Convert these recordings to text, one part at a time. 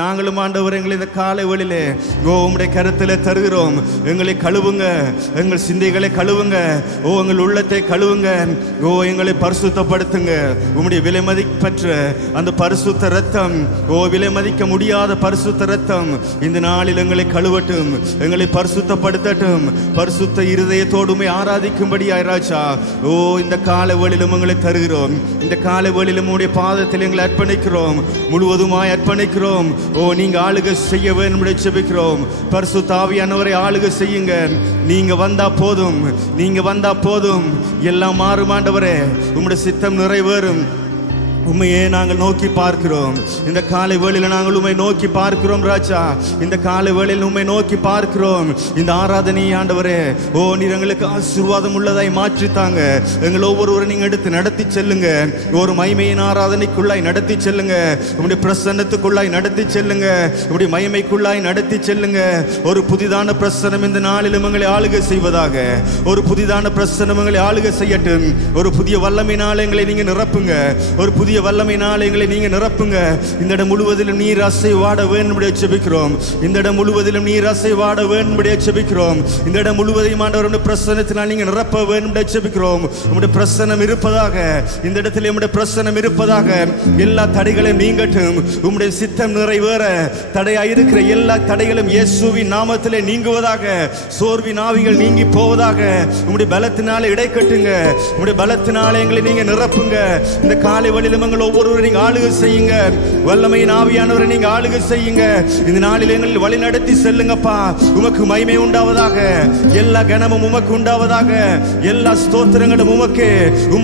நாங்களும் ஆண்டவர் எங்களை இந்த காலை வேளையிலே உம்முடைய கருத்தில் தருகிறோம். எங்களை கழுவுங்க, எங்கள் சிந்தைகளை கழுவுங்க, எங்கள் உள்ளத்தை கழுவுங்க, எங்களை பரிசுத்தப்படுத்துங்க. உம்முடைய விலை மதிப்பற்ற அந்த பரிசுத்த ரத்தம், விலை மதிக்க முடியாத பரிசுத்த ரத்தம் இந்த நாளில் எங்களை கழுவட்டும், எங்களை பரிசுத்தப்படுத்தட்டும். பரிசுத்த இருதயத்தோடுமே ஆராதிக்கும்படியாய் ராஜா இந்த காலை வேளையிலும் எங்களை தருகிறோம். இந்த காலை வேளையிலும் உம்முடைய பாதத்தில் எங்களை அர்ப்பணிக்கிறோம், முழுவதுமாய் அர்ப்பணிக்கிறோம். நீங்க ஆளுகை செய்ய வேண்டும் ஜெபிக்கிறோம். பரிசுத்த ஆவியானவரை ஆளுகை செய்யுங்க. நீங்க வந்தா போதும், நீங்க வந்தா போதும், எல்லாம் மாறும் ஆண்டவரே. உம்முடைய சித்தம் நிறைவேறும். உண்மையே நாங்கள் நோக்கி பார்க்கிறோம். இந்த காலை வேளையில் நாங்கள் உண்மை நோக்கி பார்க்கிறோம் ராஜா. இந்த காலை வேளையில் உண்மை நோக்கி பார்க்கிறோம். இந்த ஆராதனை ஆண்டவரே நீர் எங்களுக்கு ஆசீர்வாதம் உள்ளதாய் மாற்றித்தாங்க. எங்கள் ஒவ்வொருவரும் நீங்க எடுத்து நடத்தி செல்லுங்க. ஒரு மகிமையின் ஆராதனைக்குள்ளாய் நடத்தி செல்லுங்க. உங்களுடைய பிரசன்னத்துக்குள்ளாய் நடத்தி செல்லுங்க. உங்களுடைய மகிமைக்குள்ளாய் நடத்தி செல்லுங்க. ஒரு புதிதான பிரசனம் இந்த நாளிலும் எங்களை ஆளுகை செய்வதாக. ஒரு புதிதான பிரசனம் எங்களை ஆளுகை செய்யட்டும். ஒரு புதிய வல்லமையினால் எங்களை நீங்க நிரப்புங்க. ஒரு புதிய வல்லமையினால் எங்களை நீங்க நிரப்புங்க. இந்த இடம் முழுவதிலும் நீர் அசைவாட வேண்டும்படியே ஜெபிக்கிறோம். இந்த இடம் முழுவதிலும் நீர் அசைவாட வேண்டும்படியே ஜெபிக்கிறோம். இந்த இடம் முழுவதையும் ஆண்டவருடைய பிரசன்னத்தினால் நீங்க நிரப்ப வேண்டும்படியே ஜெபிக்கிறோம். உம்முடைய பிரசன்னம் இருப்பதாக, இந்த இடத்தில் உம்முடைய பிரசன்னம் இருப்பதாக. எல்லா தடைகளையும் நீங்கட்டும். உம்முடைய சித்தம் நிறைவேற தடையாய் இருக்கிற எல்லா தடைகளும் இயேசுவின் நாமத்திலே நீங்குவதாக. சோர்வின் ஆவிகள் நீங்கி போவதாக. உம்முடைய பலத்தினாலே இடை கட்டுங்க. உம்முடைய பலத்தினாலே எங்களை நீங்க நிரப்புங்க. இந்த காலை வழியிலும் ஒவ்வொருவரும் நீங்க ஆளுகை செய்யுங்க. வல்லமையின் ஆவியானவரை நீங்க ஆளுகை செய்யுங்க. இந்த நாளில் எங்களை வழி நடத்தி செல்லுங்கப்பா. உமக்கு மகிமை உண்டாவதாக. எல்லா கனமும் உமக்கு உண்டாவதாக. எல்லா ஸ்தோத்திரங்களும் உமக்கு.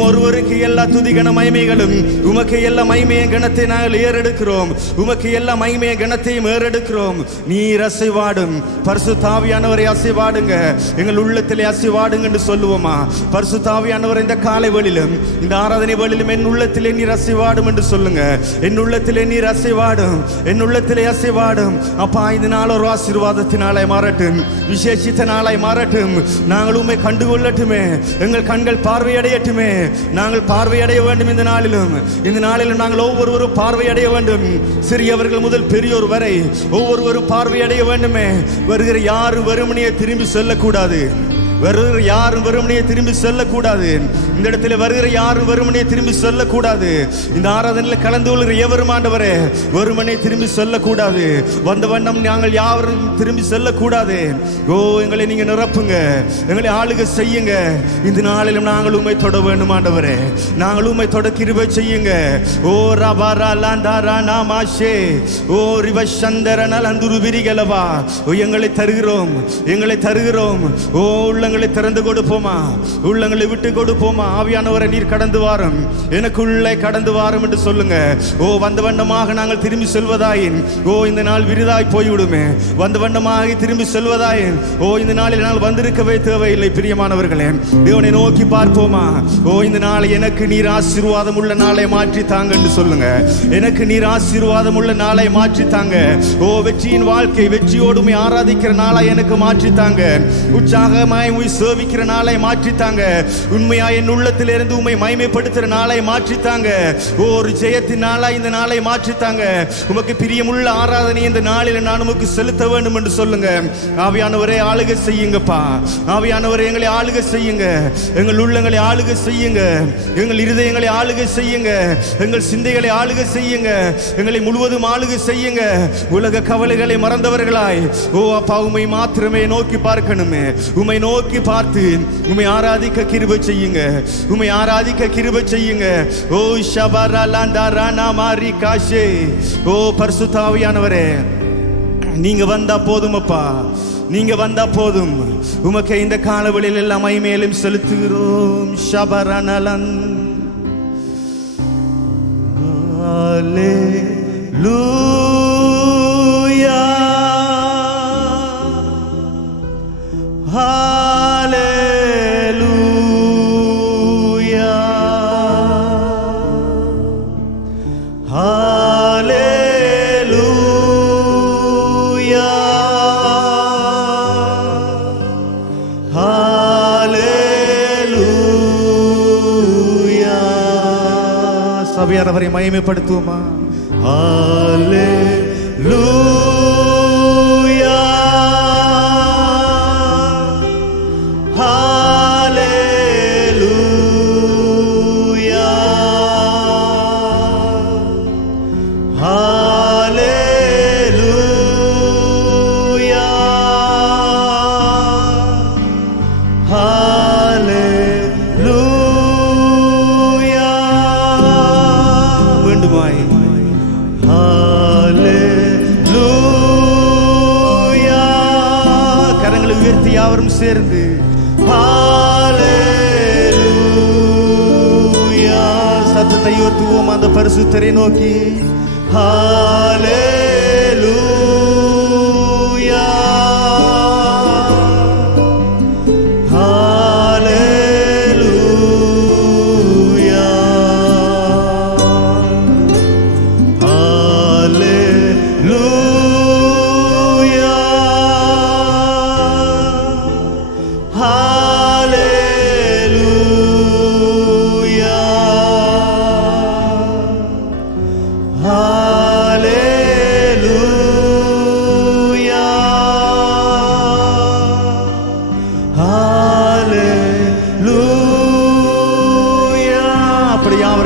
ஒருவருக்கு எல்லா துதி கன மகிமைகளும் உமக்கு. எல்லா மகிமையை கனத்தை நாங்கள் ஏறெடுக்கிறோம். உமக்கு எல்லா மகிமையை கனத்தையும் ஏறெடுக்கிறோம். நீர் அசைவாடும். பரிசுத்த ஆவியானவரை அசைவாடுங்க. எங்கள் உள்ளத்திலே அசைவாடுங்க என்று சொல்லுவோமா? பரிசுத்த ஆவியானவர் இந்த காலை வேளையிலும் இந்த ஆராதனை வேளையிலும் என் உள்ளத்திலே நீர் அசைவாடும் என்று சொல்லுங்க. என் உள்ளத்திலே நீர் அசைவாடும். என் உள்ளத்திலே அசைவாடும். அப்பா இந்த நாள் ஒரு ஆசீர்வாதத்தினாலே மாறட்டும். விசேஷித்த நாளாய் மாறட்டும். நாங்கள் உம்மை கண்டுகொள்ளட்டுமே. எங்கள் கண்கள் பார்வையடையட்டுமே. நாங்கள் பார்வையடைய வேண்டும். இந்த நாளிலும் நாங்கள் ஒவ்வொருவரும் பார்வையடைய வேண்டும். சிறியவர்கள் முதல் பெரியோர் வரை ஒவ்வொருவரும் பார்வையடைய வேண்டுமே. வருகிற யாரும் வெறுமனையே திரும்பி சொல்லக்கூடாது. வருகிற யாரும் வெறுமனையே திரும்பி செல்லக்கூடாது. இந்த இடத்துல வருகிற யாரும் வெறுமனையே திரும்பி செல்லக்கூடாது. இந்த ஆராதனையில் கலந்து கொள்கிற எவரும் ஆண்டவரே வெறுமனே திரும்பி செல்லக்கூடாது. வந்த வண்ணம் நாங்கள் யாரும் திரும்பி செல்லக்கூடாது. எங்களை நீங்க நிரப்புங்க. எங்களை ஆளுகை செய்யுங்க. இந்த நாளிலும் நாங்கள் உம்மை தொட வேண்டும் ஆண்டவரே. நாங்கள் உம்மை தொட கிருபை செய்யுங்க. ரபாரா லாந்தாரா நாமாஷே ரிவசந்தர நலந்துரு விரிகலவா. எங்களை தருகிறோம். எங்களை தருகிறோம். உள்ளங்களை திறந்து கொடுப்போமா? உள்ளங்களை விட்டு கொடுப்போமா? ஆவியானவரை நீர் கடந்து வாரும். எனக்குள்ளே கடந்து வாரும் என்று சொல்லுங்க. வந்த வண்ணமாக நாங்கள் திரும்பி செல்வதாயின் இந்த நாள் விருதாய் போய்விடுமே. வந்த வண்ணமாக திரும்பி செல்வதாயின் இந்த நாளில் நாங்கள் வந்திருக்கவே தேவையில்லை. பிரியமானவர்களே தேவனை நோக்கி பார்ப்போமா? இந்த நாளை எனக்கு நீர் ஆசீர்வாதம் உள்ள நாளை மாற்றி தாங்க என்று சொல்லுங்க. எனக்கு நீர் ஆசீர்வாதம் உள்ள நாளை மாற்றி தாங்க. வெற்றியின் வாழ்க்கை, வெற்றியோடுமே ஆராதிக்கிற நாளை எனக்கு மாற்றி தாங்க. உற்சாகமாய் சேவிக்கிற நாளை மாற்றித்தாங்க. உண்மையா என் உள்ளத்திலிருந்து உண்மை மகிமைப்படுத்துற நாளை மாற்றித்தாங்க. ஒரு ஜெயத்தின் நாளா இந்த நாளை மாற்றித்தாங்க. உமக்கு பிரியமுள்ள ஆராதனை இந்த நாளில் நான் உமக்கு செலுத்த வேண்டும் என்று சொல்லுங்க. ஆவியானவரே ஆளுகை செய்யுங்கப்பா. ஆவியானவரே எங்களை ஆளுகை செய்யுங்க. எங்கள் உள்ளங்களை ஆளுகை செய்யுங்க. எங்கள் இருதயங்களை ஆளுகை செய்யுங்க. எங்கள் சிந்தைகளை ஆளுகை செய்யுங்க. எங்களை முழுவதும் ஆளுகை செய்யுங்க. உலக கவலைகளை மறந்தவர்களாய் அப்பா உம்மை மாத்திரமே நோக்கி பார்க்கணுமே. உம்மை நோக்கி பார்த்து உம்மை ஆராதிக்க கிருபை செய்யுங்க. உம்மை ஆராதிக்க கிருபை செய்யுங்க. ஷபரா லாந்தாரா நாமாரி காஷே. பரிசுத்த ஆவியானவரே நீங்க வந்தா போதும் அப்பா. நீங்க வந்தா போதும். உமக்கு இந்த காலவெளியில் எல்லாம் மகிமையிலும் செலுத்துகிறோம். ஷபரா நலன் ஹல்லேலூயா. Hallelujah, Hallelujah, Hallelujah. சபையானவரை மகிமைப்படுத்துவோமா? Hallelujah. கரங்களை உயர்த்தி யாவரும் சேர்ந்து ஹல்லேலூயா சத்தத்தை உயர்த்துவோம் அந்த பரிசுத்தரை நோக்கி. ஹல்லேலூயா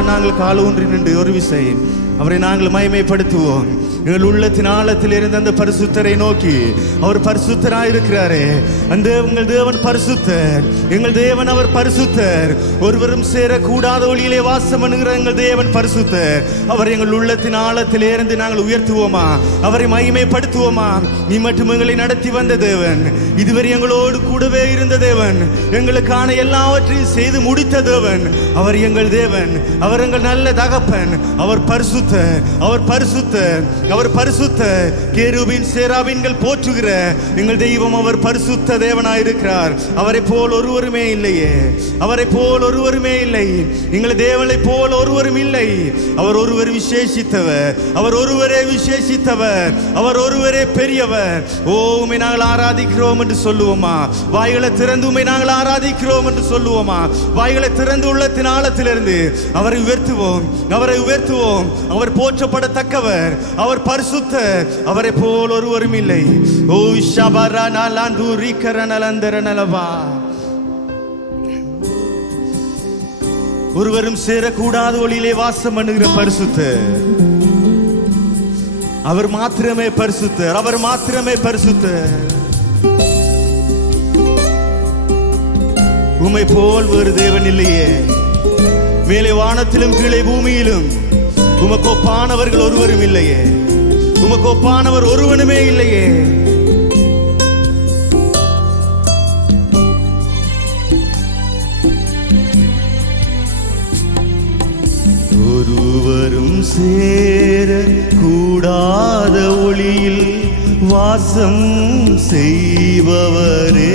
நாங்கள் கால் ஊன்றி நின்று ஒரு விசை அவரை நாங்கள் மகிமைப்படுத்துவோம். எங்கள் உள்ளத்தின் ஆழத்தில் இருந்த அந்த பரிசுத்தரை நோக்கி, அவர் பரிசுத்தராய் இருக்கிறாரே, அந்த உங்கள் தேவன் பரிசுத்தர், எங்கள் தேவன் அவர் பரிசுத்தர், ஒருவரும் சேரக்கூடாத ஒளியிலே வாசம் பண்ணுகிற எங்கள் தேவன் பரிசுத்தர். அவர் எங்கள் உள்ளத்தின் ஆழத்தில் இருந்து நாங்கள் உயர்த்துவோமா, அவரை மகிமைப்படுத்துவோமா. நீ மட்டும் எங்களை நடத்தி வந்த தேவன், இதுவரை எங்களோடு கூடவே இருந்த தேவன், எங்களுக்கான எல்லாவற்றையும் செய்து முடித்த தேவன், அவர் எங்கள் தேவன், அவர் எங்கள் நல்ல தகப்பன், அவர் பரிசுத்தர், அவர் பரிசுத்தர், அவர் பரிசுத்த. கேருபீன் சேராபீன்கள் போற்றுகிற எங்கள் தெய்வம் அவர் பரிசுத்த தேவனாயிருக்கிறார். அவரை போல் ஒருவருமே இல்லையே, அவரை போல் ஒருவருமே இல்லை, எங்கள் தேவனை போல் ஒருவரும் இல்லை. அவர் ஒருவர் விசேஷித்தவர், அவர் ஒருவரே விசேஷித்தவர், அவர் ஒருவரே பெரியவர். ஓ உம்மை நாங்கள் ஆராதிக்கிறோம் என்று சொல்லுவோமா? வாய்களை திறந்து உம்மை நாங்கள் ஆராதிக்கிறோம் என்று சொல்லுவோமா? வாய்களை திறந்து உள்ளத்தின் ஆழத்திலிருந்து அவரை உயர்த்துவோம், அவரை உயர்த்துவோம். அவர் போற்றப்படத்தக்கவர், அவர் பரிசுத்தர், அவரை போல் ஒருவரும் இல்லை. ஓ ஷபரா நலந்தூரி கரநலந்தர நலவா, ஒருவரும் சேரக்கூடாத ஒளியிலே வாசம் பண்ணுகிற பரிசுத்தர், அவர் மாத்திரமே பரிசுத்தர், அவர் மாத்திரமே பரிசுத்தர். உம்மை போல் வேறு தேவன் இல்லையே, மேலே வானத்திலும் கீழே பூமியிலும் உமக்கு ஒப்பானவர்கள் ஒருவரும் இல்லையே, உமக்கு ஒப்பானவர் ஒருவனுமே இல்லையே. ஒருவரும் சேர கூடாத ஒளியில் வாசம் செய்பவரே,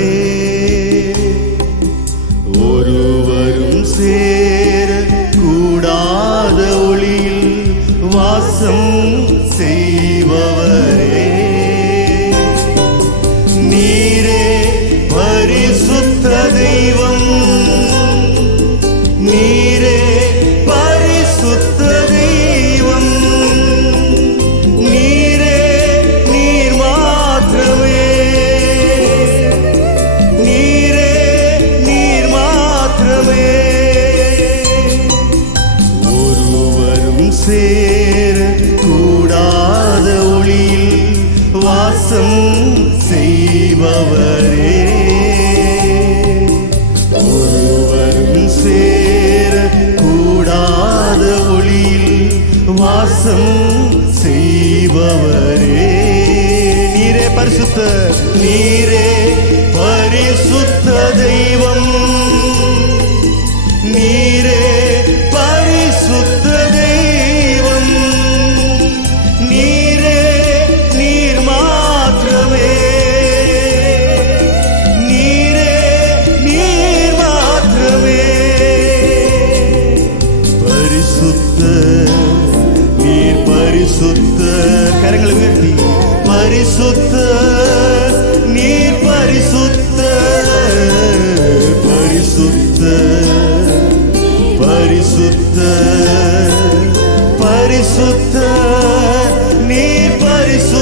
ஒருவரும் சேர கூடாத ஒளியில் வாசம் செய்பவரே, நீரே பரிசுத்த தெய்வம், நீரே பரிசுத்த தெய்வம், நீரே நீர் மாத்திரமே, நீரே நீர் மாத்திரமே. ஒருவரும் சேர கூடாத ஒளியில் வாசம் செய்பவரே, ஒருவரும் சேர கூடாத ஒளியில் வாசம் செய்பவரே, நீரே பரிசுத்த, நீரே பரிசுத்த தெய்வம், நீரே பரிசுத்த தெய்வம், நீரே நீர் மாத்திரமே, நீரே நீர் மாத்திரமே. பரிசுத்த, நீர் பரிசுத்த, கரங்களை உயர்த்தி பரிசுத்த, நீர் பரிசுத்த, பரிசுத்த, பரிசுத்த, பரிசுத்த, நீர் பரிசுத்த.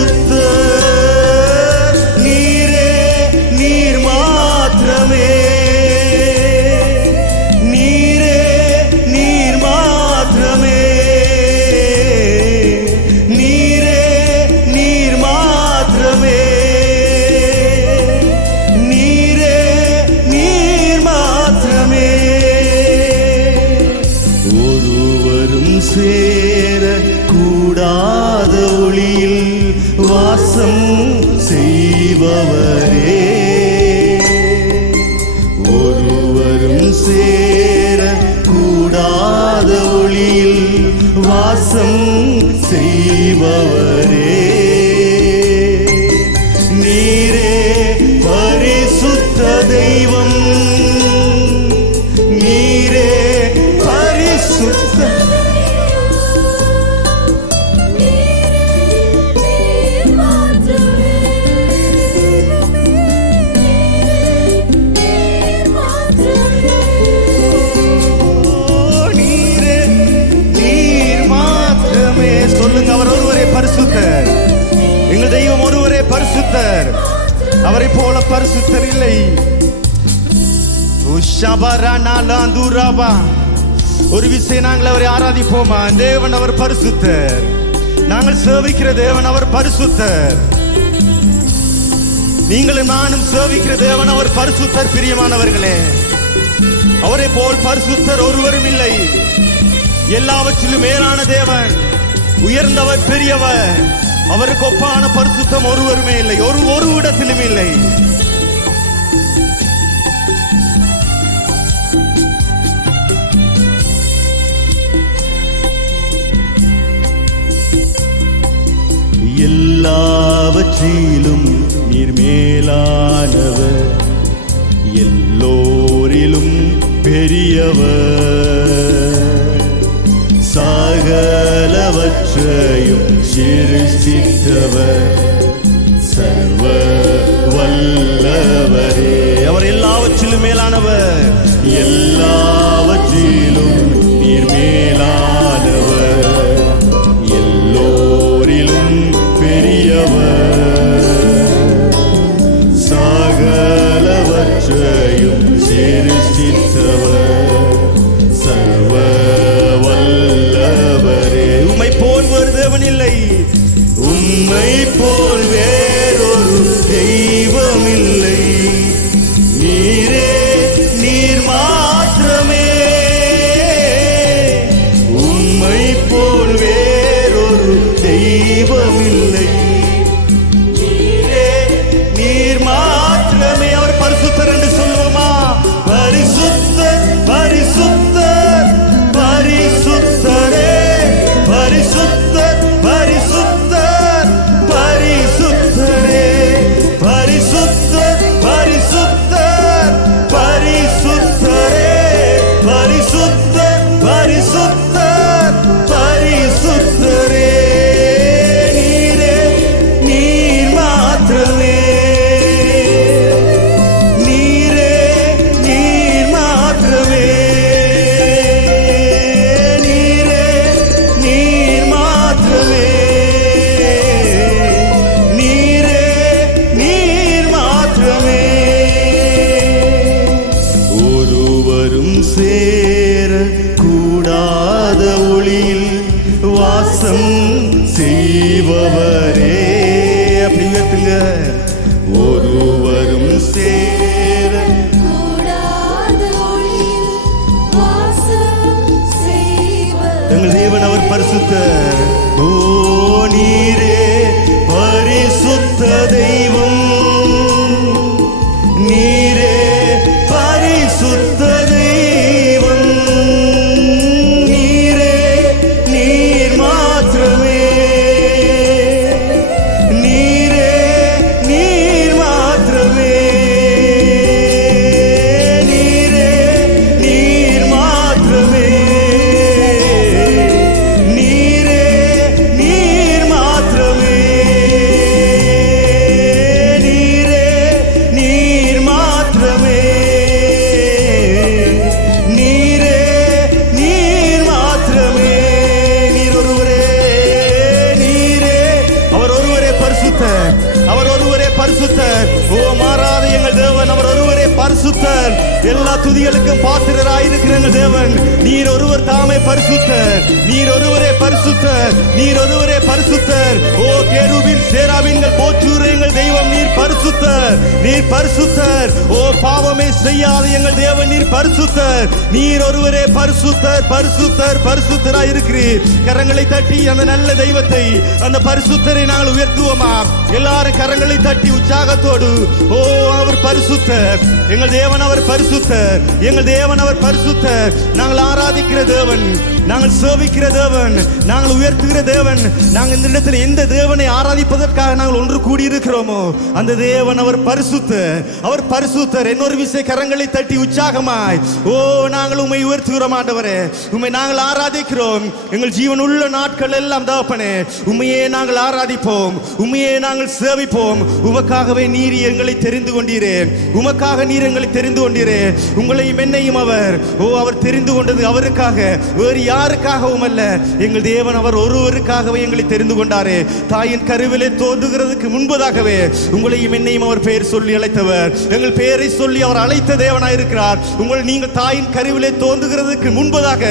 சேர கூடாத ஒளியில் வாசம் செய்பவரே, ஒருவரும் சேர கூடாத ஒளியில் வாசம் செய்பவரே, நீரே பரிசுத்த தெய்வம், நீரே பரிசுத்த சொல்லுங்க. அவர் ஒருவரே பரிசுத்தர். எங்கள் தெய்வம் ஒருவரே பரிசுத்தர். அவரை போல பரிசுத்தர் இல்லை. ஒரு விஷயம் நாங்கள் அவரை ஆராதிப்போமா? தேவன் அவர் பரிசுத்தர். நாங்கள் சேவிக்கிற தேவன் அவர் பரிசுத்தர். நீங்களும் நானும் சேவிக்கிற தேவன் அவர் பரிசுத்தர். பிரியமானவர்களே, அவரை போல் பரிசுத்தர் ஒருவரும் இல்லை. எல்லாவற்றிலும் மேலான தேவன், உயர்ந்தவர், பெரியவர். அவருக்கு ஒப்பான பரிசுத்தம் ஒருவருமே இல்லை, ஒரு இடத்திலும் இல்லை. எல்லாவற்றிலும் நீர் மேலானவர், எல்லோரிலும் பெரியவர், சகலவற்றையும் சிருஷ்டித்தவர், சர்வ வல்லவரே. அவர் எல்லாவற்றிலும் மேலானவர், எல்லாவற்றிலும் நீர் மேலானவர், எல்லோரிலும் பெரியவர், சகலவற்றையும் சிருஷ்டித்தவர், சர்வ வல்லவரே. உம்மை போல் ஒரு தேவன் இல்லை, உம்மை போல் வேறொரு தெய்வம் இல்லை. நீரே, நீர் மாத்திரமே. உம்மை போல் வேறொரு தெய்வம் இல்லை. நீரே, நீர் மாத்திரமே. அவர் பரிசுத்தர் என்று சொல்லுவோமா? பரிசுத்தர், பரிசுத்தர், பரிசுத்தரே, பரிசுத்தர், பரிசுத்தர், பரிசுத்தரே, பரிசுத்தர், பரிசுத்தர், பரிசுத்தரே, பரிசுத்தர், பரிசுத்தர், பரிசுத்தரே. நீரே, நீர் மாத்திரமே. நீரே, நீர் மாத்திரமே. நீரே, நீர் மாத்திரமே. நீரே, நீர் மாத்திரமே. ஒருவரும் சேர கூடாத ஒளியில் வாசம் செய்பவரே. அப்படி கேட்டுங்க. ஒருவரும் சேர எங்கள் தேவன் அவர் பரிசுத்தர். ஓ, நீரே பரிசுத்த தெய்வம், நீரே பரிசுத்த தெய்வம், நீரே, நீர் மாத்திரமே. நீரே, நீர் மாத்திரமே. நீரே, நீர் மாத்திரமே. நீரே, நீர் மாத்திரமே. நீரே, நீர் மாத்திரமே. நீரே, நீர் மாத்திரமே. நீர் ஒருவரே. நீரே, அவர் ஒருவரே பரிசுத்தர். அவர் ஒருவரே பரிசுத்தர். ஓ, மாறாத எங்கள் தேவன் அவர் ஒருவரே பரிசுத்தர். எல்லா துதிகளுக்கும் பாத்திரராயிருக்கிற எங்கள் தேவன் நீர் ஒருவர் தாமே பரிசுத்தர். நீர் ஒருவரே பரிசுத்தர், நீர் ஒருவரே பரிசுத்தர். ஓ கேருபீன் சேராபீன்கள் போற்றுகிற எங்கள் தெய்வம் நீர் பரிசுத்தர், நீர் பரிசுத்தர். ஓ பாவமே செய்யாத எங்கள் தேவன் நீர் பரிசுத்தர், நீர் ஒருவரே பரிசுத்தர், பரிசுத்தர், பரிசுத்தராய் இருக்கிறீர். கரங்களை தட்டி அந்த நல்ல தெய்வத்தை, அந்த பரிசுத்தரை நாங்கள் உயர்த்துவோமா? எல்லாரும் கரங்களை தட்டி உற்சாகத்தோடு, ஓ அவர் பரிசுத்தர், எங்கள் தேவன் அவர் பரிசுத்தர், எங்கள் தேவன் அவர் பரிசுத்தர். நாங்கள் ஆராதிக்கிற தேவன், நாங்கள் சேவிக்கிற தேவன், நாங்கள் உயர்த்துகிற தேவன். நாங்கள் இந்த இடத்தில் எந்த தேவனை ஆராதிப்பதற்காக நாங்கள் ஒன்று கூடியிருக்கிறோமோ அந்த தேவன் அவர் பரிசுத்தர், அவர் பரிசுத்தர். இன்னொரு விசை கரங்களை தட்டி உற்சாகமாய், ஓ நாங்கள் உம்மை உயர்த்துகிறோம் ஆண்டவரே, உம்மை நாங்கள் ஆராதிக்கிறோம். எங்கள் ஜீவன் உள்ள நாட்கள் எல்லாம் தகப்பனே உம்மையே நாங்கள் ஆராதிப்போம், உம்மையே நாங்கள் சேவிப்போம். உமக்காகவே நீர் எங்களை தெரிந்து கொண்டீரே, உமக்காக நீர் எங்களை தெரிந்து கொண்டீரே. உங்களையும் என்னையும் அவர், ஓ அவர் தெரிந்து கொண்டது அவருக்காக, வேறு யாருக்காகவும் அல்ல. எங்கள் தேவன் அவர் ஒருவருக்காகவே எங்களை தெரிந்து கொண்டாரே. தாயின் கருவிலே தோன்றுகிறதுக்கு முன்பதாகவே உங்களையும் என்னையும் அவர் பெயர் சொல்லி அழைத்தவர், எங்கள் பெயரை சொல்லி அவர் அழைத்த தேவனாய் இருக்கிறார். நீங்கள் தாயின் கருவிலே தோன்றுகிறதுக்கு முன்பதாக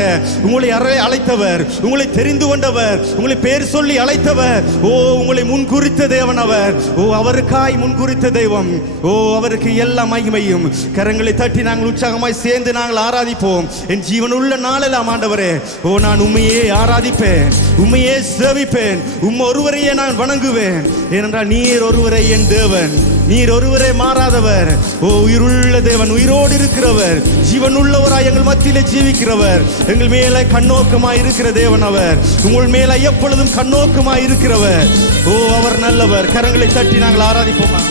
உங்களை அழைத்தவர், உங்களை தெரிந்து கொண்டவர், உங்களை பெயர் சொல்லி அழைத்தவர். ஓ உங்களை முன்குறித்த தேவன் அவர், ஓ அவருக்காய் முன்குறித்த தெய்வம். ஓ அவருக்கு எல்லா மகிமையும். கரங்களை தட்டி நாங்கள் உற்சாகமாய் சேர்ந்து நாங்கள் ஆராதிப்போம். என் ஜீவனுள்ள நாளெல்லாம் ஆண்டவரே, ஓ நான் உம்மையே ஆராதிப்பேன், உம்மையே சேவிப்பேன், ஒருவரையே நான் வணங்குவேன். ஏனென்றால் நீர் ஒருவரே என் தேவன், நீர் ஒருவரே மாறாதவர். ஓ உயிருள்ள தேவன், உயிரோடு இருக்கிறவர், ஜீவன் உள்ளவராய் எங்கள் மத்தியிலே ஜீவிக்கிறவர், எங்கள் மேல கண்ணோக்கமாய் இருக்கிற தேவன் அவர், உங்கள் மேல எப்பொழுதும் கண்ணோக்கமாய் இருக்கிறவர். ஓ அவர் நல்லவர். கரங்களை தட்டி நாங்கள் ஆராதிப்போமா?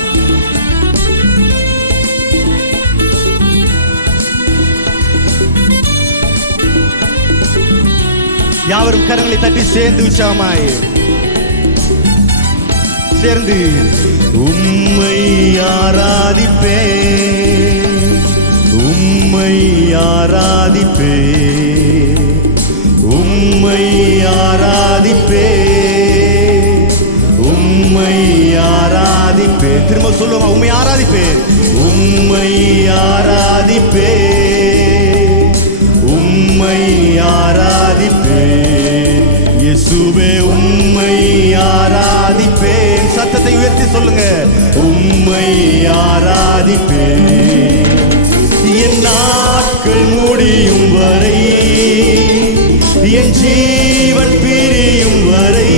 யாவரும் கரங்களை தட்டி சேர்ந்து உற்சாகமாய் சேர்ந்து உம்மை ஆராதிப்பேன், உம்மை ஆராதிப்பேன், உம்மை ஆராதிப்பேன், உம்மை ஆராதிப்பேன். திரும்ப சொல்லுவோமா? உம்மை ஆராதிப்பேன், உம்மை ஆராதிப்பேன், உம்மை ஆராதிப்பேன். இயேசுவே உம்மை ஆராதிப்பேன். சத்தத்தை உயர்த்தி சொல்லுங்க. உம்மை ஆராதிப்பேன். என் நாட்கள் முடியும் வரை, என் ஜீவன் பிரியும் வரை,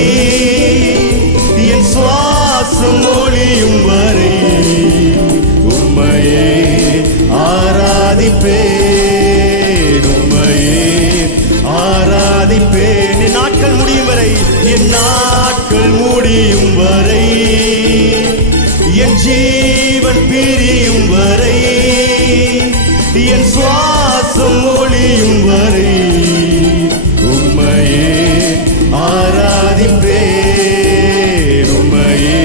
என் சுவாசம் ஒழியும் வரை உம்மையே ஆராதிப்பேன், உம்மையே ஆராதிப்பேன். என் நாட்கள் முடியும் வரை, என் நாட்கள் முடியும் வரை, என் ஜீவன் பிரியும் வரை, என் சுவாசம் ஒழியும் வரை உம்மையே ஆராதிப்பேன், உம்மையே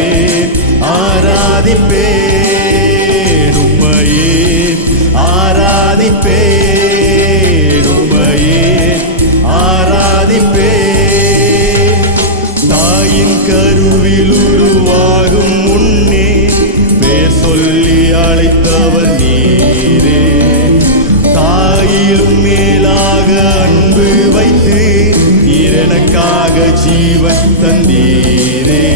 ஆராதிப்பேன், உம்மையே ஆராதிப்பேன், உம்மையே ஆராதிப்பேன். தாயின் கருவில் உருவாகும் முன்னே பேர் சொல்லி அழைத்தவர் நீரே. தாயிலும் மேலாக அன்பு வைத்து எனக்காக ஜீவன் தந்தீரே.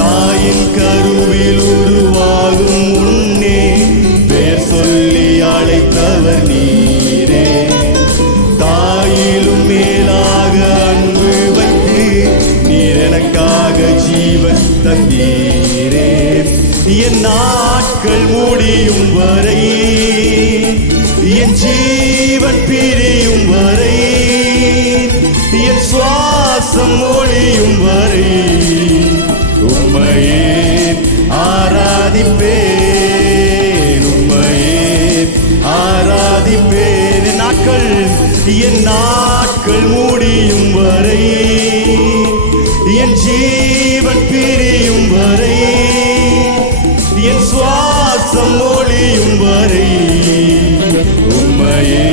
தாயின் கருவில் உருவாகும் முன்னே பேர் சொல்லி அழைத்தவர் நீரே. தாயிலும் மேலாக அன்பு வைத்து நீர் எனக்காக ஜீவன் தந்தீரே. என் நாட்கள் முடியும் வரை, என் ஜீவன் பிரியும் வரை, என் சுவாசம் ஒழியும் வரை உம்மையே ஆராதிப்பேன், உம்மையே ஆராதிப்பேன். என் நாட்கள் முடியும் வரை, என் ஜீவன் பிரியும் வரை, என் சுவாசம் ஒழியும் வரை உம்மையே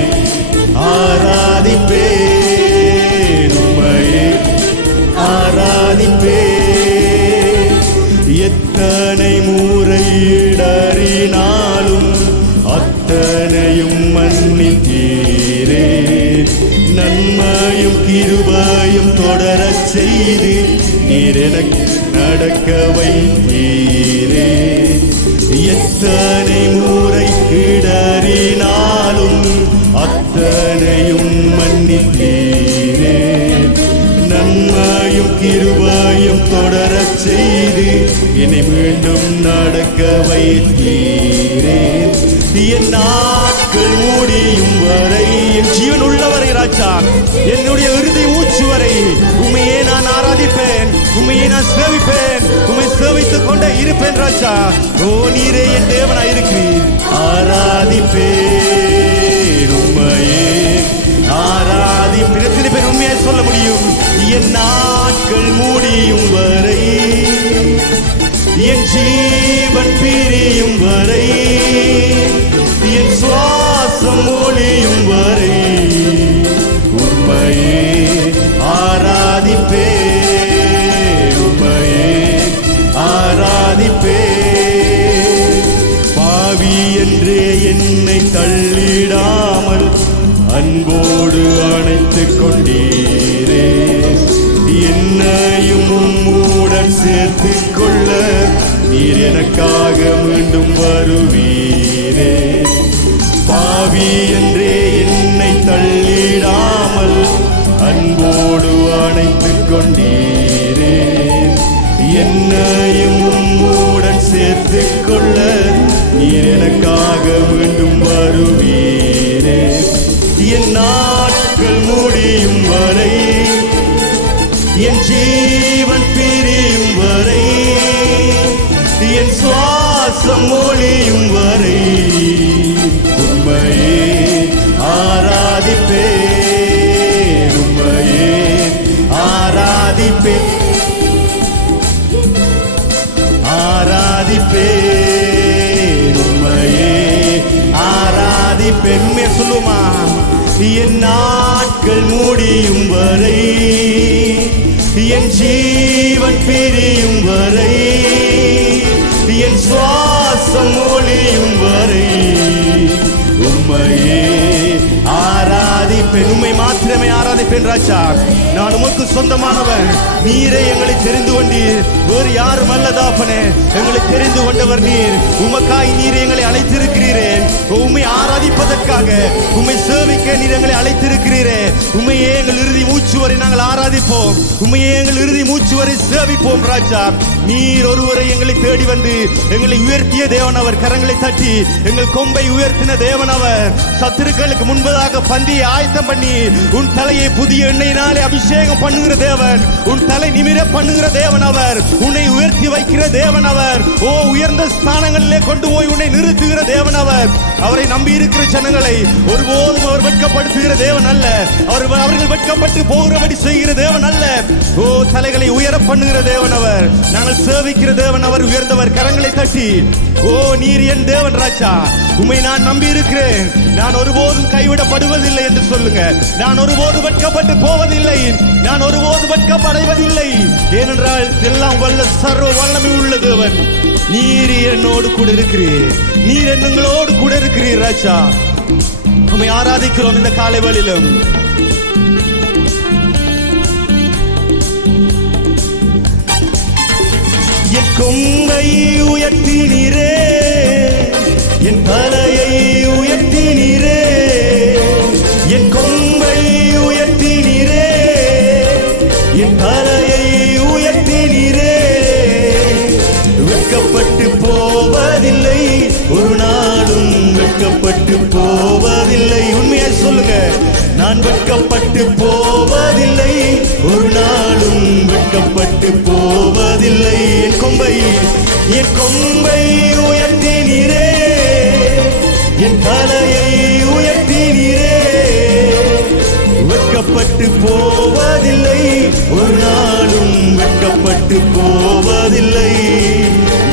ஆராதிப்பேன், உம்மையே ஆராதிப்பேன். எத்தனை முறை இடறினாலும் அத்தனையும் மன்னித்தீரே. நன்மையும் கிருபையும் தொடரச் செய்து நீர் எனக்கு நடக்க வைத்தீரே. எத்தனை முறை இடறினாலும் அத்தனையும் மன்னித்தீரே. நன்மையும் கிருபையும் தொடரச் செய்து என்னை மீண்டும் நடக்க வைத்தீரே. என் நாட்கள் முடியும் வரை, என் ஜீவன் உள்ளவரை ராஜா, என்னுடைய இறுதி மூச்சு வரை உம்மையே நான் ஆராதிப்பேன், உம்மையே நான் சேவிப்பேன், உம்மை சேவித்துக் கொண்டே இருப்பேன் ராஜா. ஓ நீரே என் தேவனாய் இருக்கிறீர். ஆராதிப்பேன் உம்மையே, ஆராதிப்பேன். எத்தனை பேர் உண்மையாய் சொல்ல முடியும்? என் நாட்கள் முடியும் வரை, என் ஜீவன் பிரியும் வரை, என் சுவாசம் ஒளியும் வரை உம்மையே ஆராதிப்பே, உம்மையே ஆராதிப்பே. பாவி என்றே என்னை தள்ளிடாமல் அன்போடு அணைத்துக் கொண்டீரே. என்னையும் உம்முடன் சேர்த்துக் கொள்ள நீர் எனக்காக மீண்டும் வருவீரே. பாவி என்றே என்னை தள்ளிடாமல் அன்போடு அணைத்துக் கொண்டீரே. என்னையும் உம்முடன் சேர்த்துக் கொள்ள நீர் எனக்காக மீண்டும் வருவீரே. என் நாட்கள் முடியும் வரை, என் ஜீவன் பிரியும் வரை, என் சுவாசம் ஒளியும் வரை உம்மையே ஆராதிப்பே, உம்மையே ஆராதிப்பே, ஆராதிப்பே, உம்மையே ஆராதிப்பே. உண்மையை சொல்லுமா? என் நாட்கள் முடியும் வரை, என் ஜீவன் பிரியும் வரை, என் சுவாசம் ஒளியும் வரை உம்மையே ஆராதிப்பேன். உம்மை மாத்திரமே ஆராதிப்பேன் ராஜா. நான் உமக்கு சொந்தமானவன். நீரே எங்களை தெரிந்து கொண்டீர், வேறு யாரும் அல்லதாப்பனே. எங்களை தெரிந்து கொண்டவர் நீர். உமக்காய் நீர் எங்களை அழைத்திருக்கிறீரே. உம்மை ஆராதிப்பதற்காக, உம்மை சேவிக்க நீர் எங்களை அழைத்திருக்கிறீரே. உம்மையே எங்கள் இறுதி மூச்சு வரை நாங்கள் ஆராதிப்போம், உம்மையே எங்கள் இறுதி மூச்சு வரை சேவிப்போம் ராஜா. நீர் ஒருவரை எங்களை தேடி வந்து எங்களை உயர்த்திய தேவன் அவர். கரங்களை தட்டி எங்கள் கொம்பை உயர்த்தின தேவன் அவர். சத்துருக்களுக்கு முன்பதாக பந்தியை ஆயத்தம் பண்ணி உன் தலையை புதிய எண்ணெயினாலே அபிஷேகம் பண்ணுகிற தேவன். உன் தலை நிமிர பண்ணுகிற தேவன் அவர். உன்னை உயர்த்தி வைக்கிற தேவன் அவர். ஓ உயர்ந்த ஸ்தானங்களிலே கொண்டு போய் உன்னை நிறுத்துகிற தேவன் அவர். அவரை நம்பி இருக்கிற ஜனங்களை ஒருபோதும் அவர் வெட்கப்படுத்துகிற தேவன் அல்ல. அவர்கள் வெட்கப்பட்டு போகிறபடி செய்கிற தேவன் அல்ல. ஓ தலைகளை உயர பண்ணுகிற தேவன் அவர். நாங்கள் சேவிக்கிற தேவன் அவர். உயர்ந்தவர். கரங்களை தட்டி ஓ நீர் என் தேவன் ராஜா, உம்மை நான் நம்பி இருக்கிறேன். நான் ஒருபோதும் கைவிடப்படுவதில்லை என்று சொல்லுங்க. நான் ஒருபோது வெட்கப்பட்டு போவதில்லை, நான் ஒருபோது வெட்கப்படைவதில்லை. ஏனென்றால் எல்லாம் வல்ல சர்வ வல்லமை உள்ள தேவன். நீர் என்னோடு கூட இருக்கிறீர், நீர் எங்களோடு கூட இருக்கிறீர் ராஜா. உம்மை ஆராதிக்கிறோம் இந்த காலை வேளையிலும். என் கொம்பை உயர்த்தினீரே, என் தலையை உயர்த்தினீரே. என் கொம்பை உயர்த்தினீரே, என் தலையை உயர்த்தினீரே. வெட்கப்பட்டு போவதில்லை, ஒரு நாளும் வெட்கப்பட்டு போவதில்லை. உண்மையா சொல்லுங்க, நான் வெட்கப்பட்டு போவதில்லை, ஒரு நாளும் வெட்கப்பட்டு போவதில்லை. என் கொம்பை உயர்த்தினீரே, என் தலையை உயர்த்தினீரே. வெட்கப்பட்டு போவதில்லை, ஒரு நாளும் வெட்கப்பட்டு போவதில்லை.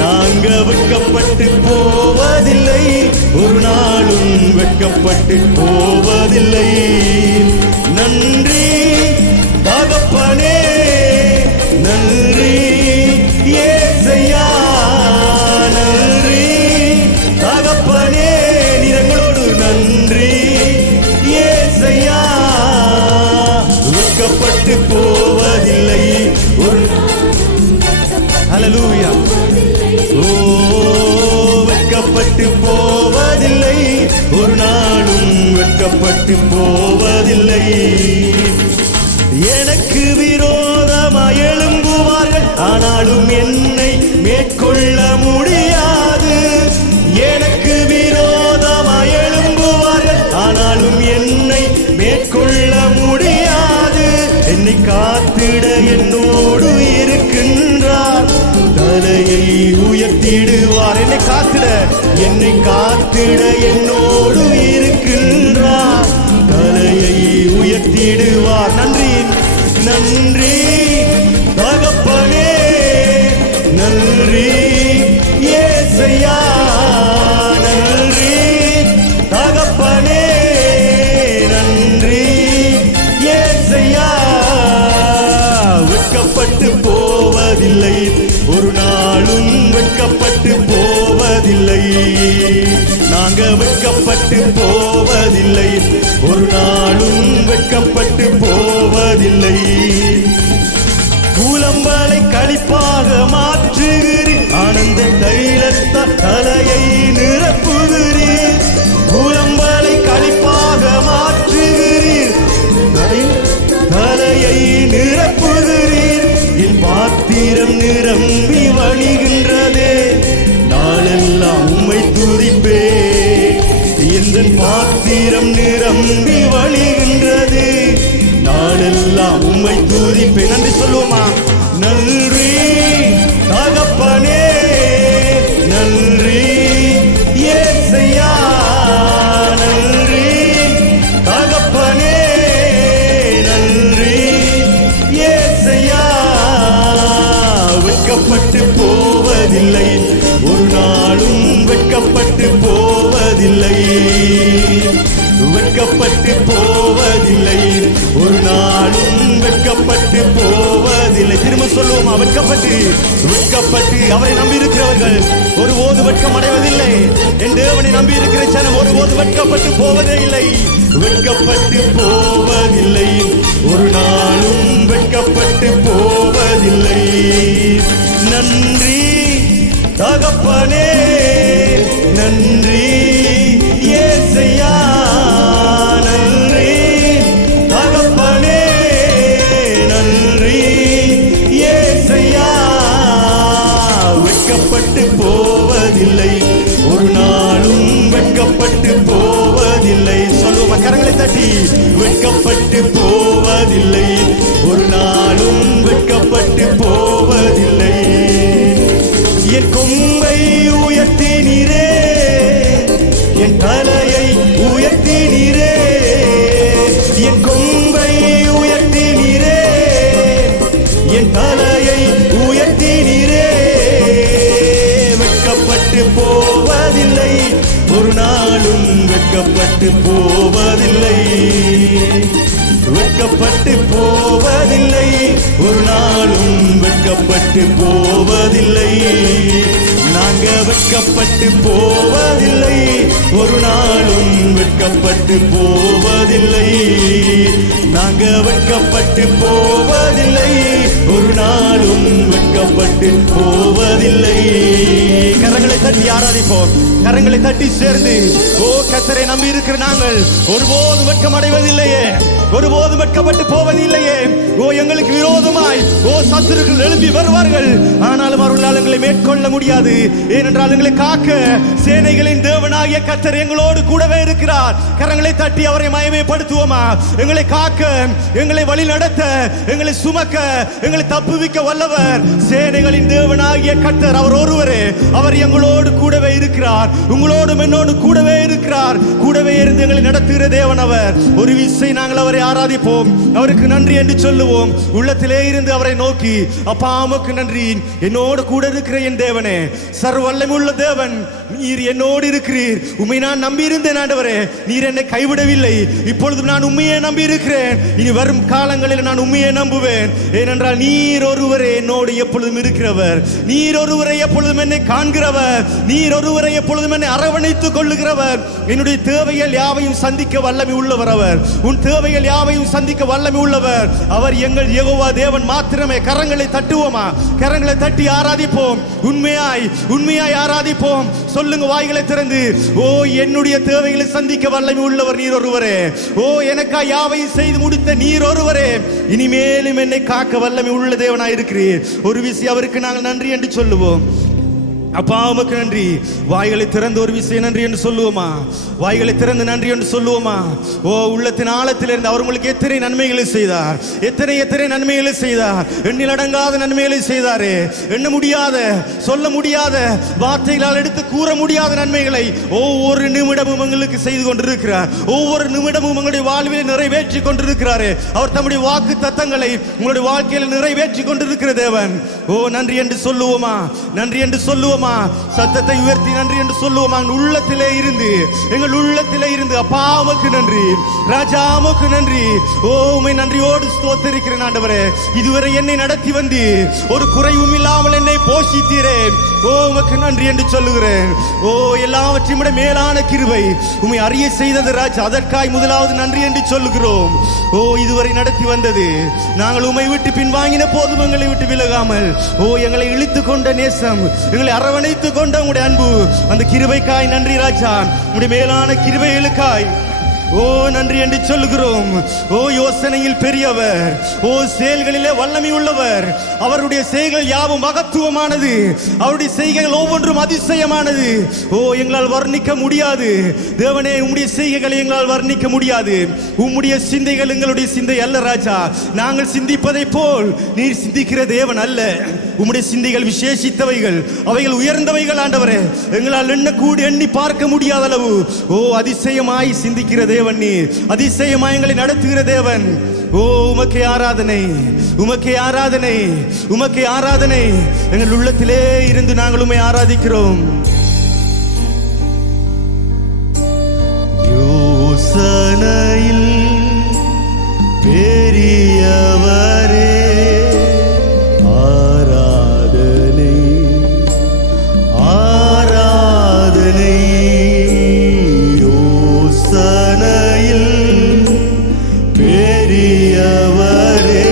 நாங்க வெட்கப்பட்டு போவதில்லை, ஒரு நாளும் வெட்கப்பட்டு போவதில்லை. நன்றி தகப்பனே, நன்றி ஏசையா, நன்றி தகப்பனே, நீங்களோடு நன்றி ஏசையா. வெட்கப்பட்டு போவ வெட்கப்பட்டு போவதில்லை. எனக்கு விரோதமாய் எழும்புவார்கள், ஆனாலும் என்னை மேற்கொள்ள முடியாது. எனக்கு விரோதமாய் எழும்புவார்கள், ஆனாலும் என்னை மேற்கொள்ள முடியாது. என்னை காத்திட என்னோடு இருக்கின்றார், தலையை உயர்த்திடுவார். என்னை காத்திட என்னோடு இருக்கின்றார், தலையை உயர்த்திடுவார். நன்றி நன்றி தகப்பனே, நன்றி இயேசையா, நன்றி தகப்பனே, நன்றி இயேசையா. வெட்கப்பட்டு போவதில்லை, ஒரு நாளும் வெட்கப்பட்டு போவதில்லை. நாங்க வெட்கப்பட்டு போவதில்லை, ஒரு நாளும் வெட்கப்பட்டு போவதில்லை. கூலம்பலை களிப்பாக மாற்றுகிறீர், ஆனந்த தைலத்தால் தலையை நிரப்புகிறீர். கூலம்பலை களிப்பாக மாற்றுகிறீர், தலையை நிரப்புகிறீர். என் பாத்திரம் நிரம்பி வழிகின்றதே, நாளெல்லாம் உம்மை துதிப்பே. எந்த பாத்திரம் நிரம்பி வழிகின்றது, நாளெல்லாம் உம்மை துதிப்பே. நன்றி சொல்லுவோமா? நன்றி தகப்பனே, நன்றி இயேசையா, நன்றி தகப்பனே, நன்றி இயேசையா. வெட்கப்பட்டு போவதில்லை, ஒரு நாளும் வெட்கப்பட்டு போவதில்லை. வெட்கப்பட்டு போவதில்லை, ஒரு நாளும் வெட்கப்பட்டு போவதில்லை. திரும்ப சொல்லுவோமா? வெட்கப்பட்டு அவரை நம்பி இருக்கிறவர்கள் ஒருபோது வெட்கம் அடைவதில்லை. என் தேவனை நம்பி இருக்கிற ஜனம் ஒருபோது வெட்கப்பட்டு போவதே இல்லை. வெட்கப்பட்டு போவதில்லை, ஒரு நாளும் வெட்கப்பட்டு போவதில்லை. நன்றி தகப்பனே, நன்றி இயேசையா, நன்றி தகப்பனே, நன்றி இயேசையா. வெட்கப்பட்டு போவதில்லை, ஒரு நாளும் வெட்கப்பட்டு போவதில்லை. சொல்லுவோம் கரங்களை தட்டி. வெட்கப்பட்டு போவதில்லை, ஒரு நாளும் வெட்கப்பட்டு போவதில்லை. என் கொம்பை உயர்த்தினீரே, என் தலையை உயர்த்தினீரே. என் கொம்பை உயர்த்தினீரே, என் தலையை உயர்த்தினீரே. வெட்கப்பட்டு போவதில்லை, ஒரு நாளும் வெட்கப்பட்டு போவதில்லை. வெட்கப்பட்டு போவதில்லை, ஒரு நாளும் வெட்கப்பட்டு போவதில்லை. நாங்க வெட்கப்பட்டு போவதில்லை, ஒரு நாளும் வெட்கப்பட்டு போவதில்லை. நாங்க வெட்கப்பட்டு போவதில்லை, ஒரு நாளும் வெட்கப்பட்டு போவதில்லை. கரங்களை தட்டி ஆராதிப்போம், கரங்களை தட்டி சேர்ந்து ஓ கர்த்தரை நம்பி இருக்கிற நாங்கள் ஒருபோது வெட்கம் அடைவதில்லையே, ஒருபோது வெட்கப்பட்டு போவதில்லையே. ஓ எங்களுக்கு விரோதமாய் ஓ சத்துருக்கள் எழுப்பி வருவார்கள், ஆனாலும் அவர்களால் எங்களை மேற்கொள்ள முடியாது. ஏனென்றால் எங்களை காக்க சேனைகளின் தேவனாகிய கர்த்தர் எங்களோடு கூடவே இருக்கிறார். கரங்களை தட்டி அவரை மகிமைப்படுத்துவோமா? எங்களை காக்க, எங்களை வழி நடத்த, எங்களை சுமக்க, எங்களை தப்புவிக்க வல்லவர் சேனைகளின் தேவனாகிய கர்த்தர். அவர் ஒருவரே, அவர் எங்களோடு கூடவே இருக்கிறார். உங்களோடும் என்னோடு கூடவே இருக்கிறார். கூடவே இருந்து எங்களை நடத்துகிற தேவன் அவர். ஒரு விசை நாங்கள் அவரை ஆராதிப்போம், அவருக்கு நன்றி என்று சொல்லுவோம். உள்ளத்திலே இருந்து அவரை நோக்கி, அப்பா உமக்கு நன்றி, என்னோடு கூட இருக்கிற என் தேவனே, சர்வல்லமையுள்ள தேவன், நீர் என்னோடு இருக்கிறீர். உம்மை நான் நம்பி இருந்தேன் ஆண்டவரே, நீர் என்னை கைவிடவில்லை. இப்பொழுது நான் உண்மையை நம்பி இருக்கிறேன். இனி வரும் காலங்களில் நான் உண்மையை நம்புவேன். ஏனென்றால் நீர் ஒருவரே என்னோடு எப்பொழுது எப்பொழுதும் இருக்கிறவர், நீர் ஒருவரை எப்பொழுதும் என்னை காண்கிறவர், நீர் ஒருவரை எப்பொழுதும் என்னை அரவணைத்துக் கொள்ளுகிறவர். என்னுடைய தேவைகள் யாவையும் சந்திக்க வல்லமை உள்ளவர் அவர். உன் தேவைகள் யாவையும் சந்திக்க வல்லமை உள்ளவர் அவர். எங்கள் யெகோவா தேவன் மாத்திரமே. கரங்களை தட்டுவோமா? கரங்களை தட்டி ஆராதிப்போம். உண்மையாய் உண்மையாய் ஆராதிப்போம். சொல்லுங்க வாய்களை திறந்து. ஓ, என்னுடைய தேவைகளை சந்திக்க வல்லமை உள்ளவர் நீர் ஒருவரே. ஓ, எனக்காய் யாவையும் செய்து முடித்த நீர் ஒருவரே. இனிமேலும் என்னை காக்க வல்லமை உள்ள தேவனாய் இருக்கிறீர். ஒரு விஷயம் அவருக்கு நாங்கள் நன்றி என்று சொல்லுவோம். அப்பா உமக்கு நன்றி. வாய்களை திறந்து ஒரு விஷயம் நன்றி என்று சொல்லுவோமா? வாய்களை திறந்து நன்றி என்று சொல்லுவோமா? ஓ, உள்ளத்தின் ஆழத்திலிருந்து அவர் உங்களுக்கு எத்தனை நன்மைகளை செய்தார், எத்தனை எத்தனை நன்மைகளை செய்தார். எண்ணில் அடங்காத நன்மைகளை செய்தாரே. எண்ண முடியாத, சொல்ல முடியாத, வார்த்தைகளால் எடுத்து கூற முடியாத நன்மைகளை ஒவ்வொரு நிமிடமும் உங்களுக்கு செய்து கொண்டிருக்கிறார். ஒவ்வொரு நிமிடமும் உங்களுடைய வாழ்வில் நிறைவேற்றி கொண்டிருக்கிறாரே. அவர் தம்முடைய வாக்கு தத்தங்களை உங்களுடைய வாழ்க்கையில் நிறைவேற்றி கொண்டிருக்கிற தேவன். ஓ, நன்றி என்று சொல்லுவோமா? நன்றி என்று சொல்லுவோமா? சத்தத்தை உயர்த்தி நன்றி என்று சொல்லுவோமா? உள்ளத்திலே இருந்து, எங்கள் உள்ளத்திலே இருந்து அப்பா உமக்கு நன்றி, ராஜா உமக்கு நன்றி. ஓ, உம்மை நன்றியோடு ஸ்தோத்திரிக்கிறேன் ஆண்டவரே. இதுவரை என்னை நடத்தி வந்து ஒரு குறைவும் இல்லாமல் என்னை போஷித்தீரே. ஓ, உமக்கு நன்றி என்று சொல்லுகிறேன். ஓ, எல்லாவற்றையும் விட மேலான கிருபை உம்மை அறிய செய்தது ராஜா. அதற்காய் முதலாவது நன்றி என்று சொல்லுகிறோம். ஓ, இதுவரை நடத்தி வந்தது நாங்கள் உம்மை விட்டு பின்வாங்கின போதும் எங்களை விட்டு விலகாமல், ஓ, எங்களை இழுத்து கொண்ட நேசம், எங்களை அரவணைத்துக் கொண்ட உங்களுடைய அன்பு, அந்த கிருபைக்காய் நன்றி ராஜா. உங்களுடைய மேலான கிருபைகளுக்காய் ஓ நன்றி என்று சொல்லுகிறோம். ஓ, யோசனையில் பெரியவர், ஓ, செயல்களிலே வல்லமை உள்ளவர். அவருடைய செய்கைகள் யாவும் மகத்துவமானது, அவருடைய செய்கைகள் ஒவ்வொன்றும் அதிசயமானது. ஓ, எங்களால் வர்ணிக்க முடியாது தேவனே. உம்முடைய செய்கைகளை எங்களால் வர்ணிக்க முடியாது. உம்முடைய சிந்தைகள் எங்களுடைய சிந்தை அல்ல ராஜா. நாங்கள் சிந்திப்பதை போல் நீர் சிந்திக்கிற தேவன் அல்ல. உம்முடைய சிந்தைகள் விசேஷித்தவைகள், அவைகள் உயர்ந்தவைகள் ஆண்டவரே. எங்களால் எண்ணி பார்க்க முடியாத அளவு ஓ அதிசயமாய் சிந்திக்கிற தேவன் நீர். அதிசயமாய் எங்களை நடத்துகிற தேவன். ஓ, உமக்கே ஆராதனை, உமக்கே ஆராதனை, உமக்கே ஆராதனை. எங்கள் உள்ளத்திலே இருந்து நாங்கள் உம்மை ஆராதிக்கிறோம். யோசனையில் பெரியவரே, ஆராதனை ஆராதனை. யோசனையில் பெரியவரே,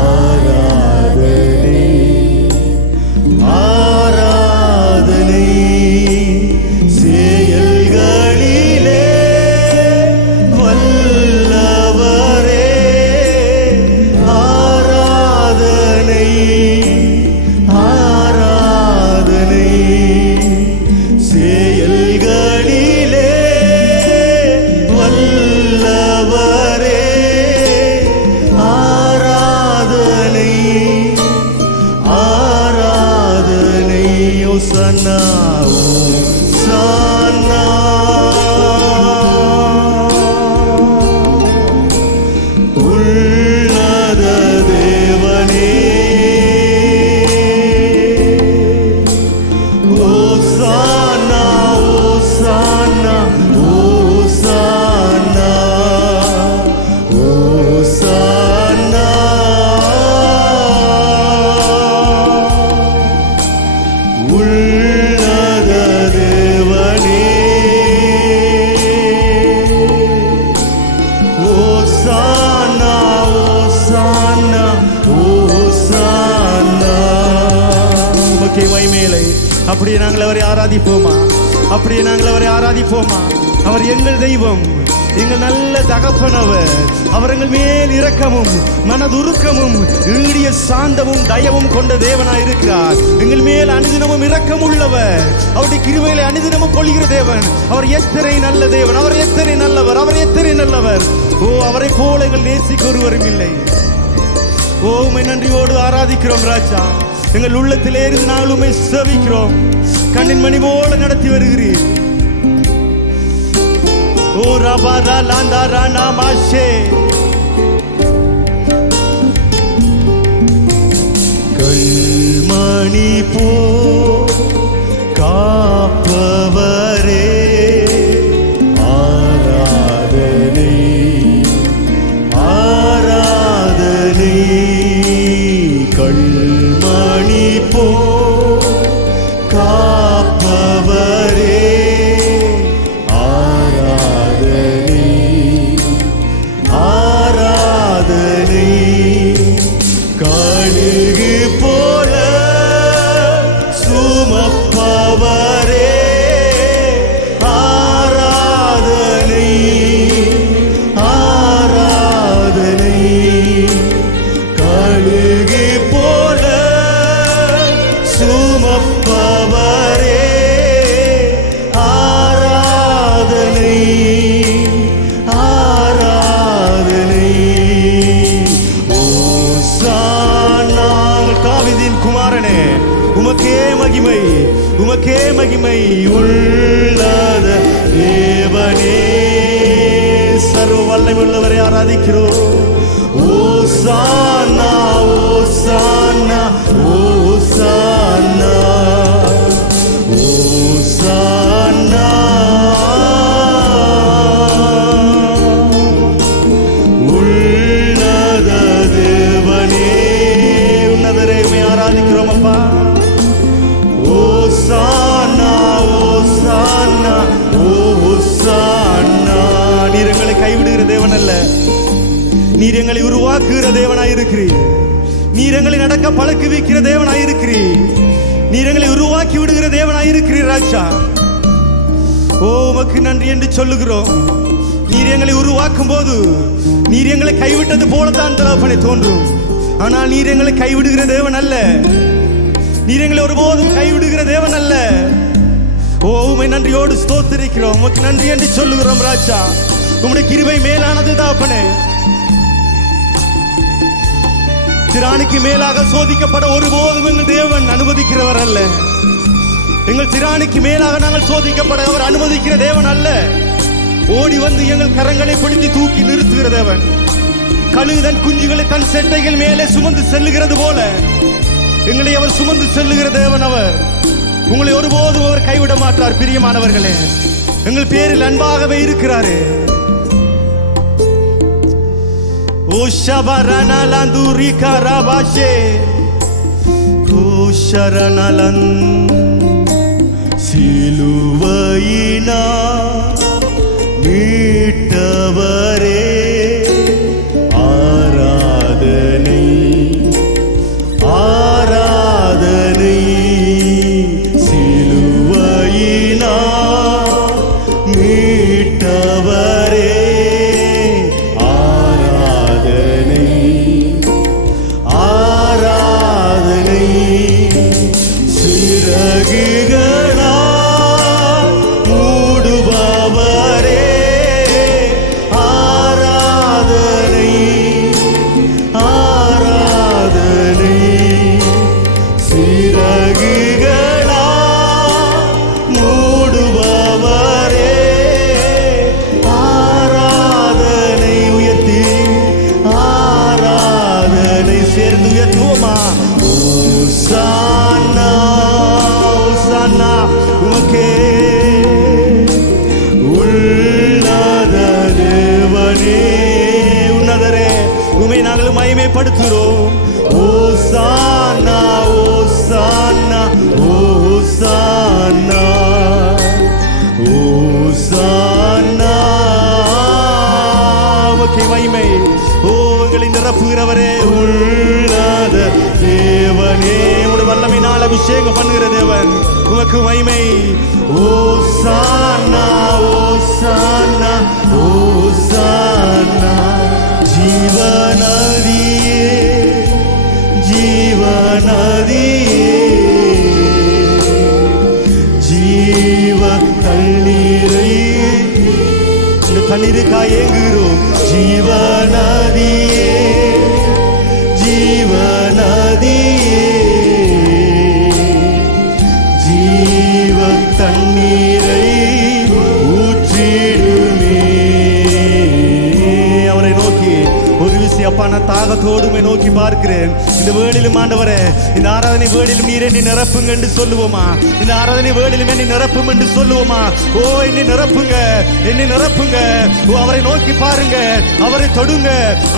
ஆராதனை ஆராதனை. செயல்களிலே வல்லவரே, ஆராதனை ஆராதனை. செயல்களிலே வல்லவரே, ஆராதனை ஆராதனை. ஓசன்னா ஓசன்னா, உன்னத தேவனே. ஓசானா ஓசானா ஓசானா ஓசானா. உன்னத தேவனே. ஓசானா ஓசானா ஓசானா. உமக்கே மகிமை. அப்படியே நாங்கள் அவரை ஆராதிப்போமா? அப்படியே நாங்கள் அவரை ஆராதிப்போமா? அவர் எங்கள் தெய்வம், எங்கள் நல்ல தகப்பன். அவர் எங்கள் மேல் இரக்கமும் மனதுருக்கமும் ஈடிய சாந்தமும் தயவும் கொண்ட தேவனாய் இருக்கிறார். எங்கள் மேல் அனுதினமும் இரக்கம் உள்ளவர். அவருடைய கிருபையிலே அனுதினமும் பொழிகிற தேவன். அவர் எத்தனை நல்ல தேவன், அவர் எத்தனை நல்லவர், அவர் எத்தனை நல்லவர். ஓ, அவரை போல எங்கள் நேசிக்க ஒருவரும் இல்லை. ஓ, உம்மை நன்றியோடு ஆராதிக்கிறோம் ராஜா. எங்கள் உள்ளத்திலே இருந்து நாங்கள் உம்மை சேவிக்கிறோம். கண்ணின் மணி போல நடத்தி வருகிறீர். ஓ ரபாரா லாந்தா ரானா மாஷே. கல்மணி போ காப்பவரே, ஆராதனை ஆராதனை. கண்மணி போ காப்பவரே ஆராதனை ஆராதனை கழுகு போல சுமப்பவரே ஆராதனை ஆராதனை கழுகு போல சுமப்பவரே ஆராதனை ஆராதனை ஓசானா தாவீதின் குமாரனே உமக்கே மகிமை உமக்கே மகிமை உள்ளத தேவனே சர்வ வல்லமையுள்ளவரை ஆராதிக்கிறோம் ஓசானா ஓசானா ஓசானா ஓசானா உள்ளத தேவனே உன்னதரே ஆராதிக்கிறோம் அப்பா ஓசானா ஓசானா ஓசானா நீர் எங்களை கைவிடுகிற தேவன் அல்ல நீர் எங்களை உருவாக்குகிற தேவனாயிருக்கிறீர் நீர் எங்களை நடக்க பழக்குவிக்கிற தேவனாயிருக்கிறீர் நீர் எங்களை உருவாக்கி விடுகிற தேவனாயிருக்கிறீர் ராஜா ஓ உமக்கு நன்றி என்று சொல்லுகிறோம் நீர் எங்களை உருவாக்கும் போது நீர் எங்களை கைவிட்டது போலத்தான் தகப்பனே தோன்றும் ஆனால் நீர் எங்களை கைவிடுகிற தேவன் அல்ல நீர் எங்களை ஒருபோதும் கைவிடுகிற தேவன் அல்ல ஓ உமை நன்றியோடு ஸ்தோத்திரிக்கிறோம் உமக்கு நன்றி என்று சொல்லுகிறோம் ராஜா உம்முடைய கிருபை மேலானது தகப்பனே திராணிக்கு மேலாக சோதிக்கப்பட ஒருபோதும் எங்கள் தேவன் அனுமதிக்கிறவர் அல்ல எங்கள் திராணிக்கு மேலாக நாங்கள் சோதிக்கப்பட அவர் அனுமதிக்கிற தேவன் அல்ல ஓடி வந்து எங்கள் கரங்களை பிடித்து தூக்கி நிறுத்துகிற தேவன் கழுகுதன் குஞ்சுகளை தன் செட்டைகள் மேலே சுமந்து செல்லுகிறது போல எங்களை அவர் சுமந்து செல்லுகிற தேவன் அவர் உங்களை ஒருபோதும் அவர் கைவிட மாட்டார் பிரியமானவர்களே எங்கள் பேரில் அன்பாகவே இருக்கிறாரே O shabarana landuri karabashe O sharanalan siluvaina மீட்டவரே ஆராதனை ஆராதனை சிலுவையினா மீட்டவரே மகிமைப்படுத்துகிறோம் ஓசானா ஓசானா ஓசானா ஓசானா உமக்கு மகிமை ஓ எங்களை நிரப்புகிறவரே உள்ளத தேவனே உடைய வல்லமையினால் அபிஷேகம் பண்ணுகிற தேவன் உமக்கு மகிமை ஓசானா ஓசானா ஓசானா ஜீவநதியே ஜீவநதியே ஜீவ தண்ணீரை இந்த தண்ணீருக்காய் ஏங்குகிறோம் ஜீவநதியே ஜீவநதியே ஜீவ தண்ணீரை ஊற்றிடுமே அவரை நோக்கி ஒரு விஷயம் அப்பா நான் தாகத்தோடு உம்மை நோக்கி பார்க்கிறேன். இந்த வேளையிலும் ஆண்டவரே, இந்த ஆராதனை வேளையிலும் நீர் என்னை நிரப்புங்க என்று சொல்லுவோமா? இந்த ஆராதனை வேளையிலும் என்னை நிரப்பும் என்று சொல்லுவோமா? ஓ, என்னை நிரப்புங்க, என்னை நிரப்புங்க. ஓ, அவரை நோக்கி பாருங்க, அவரை தொடுங்க.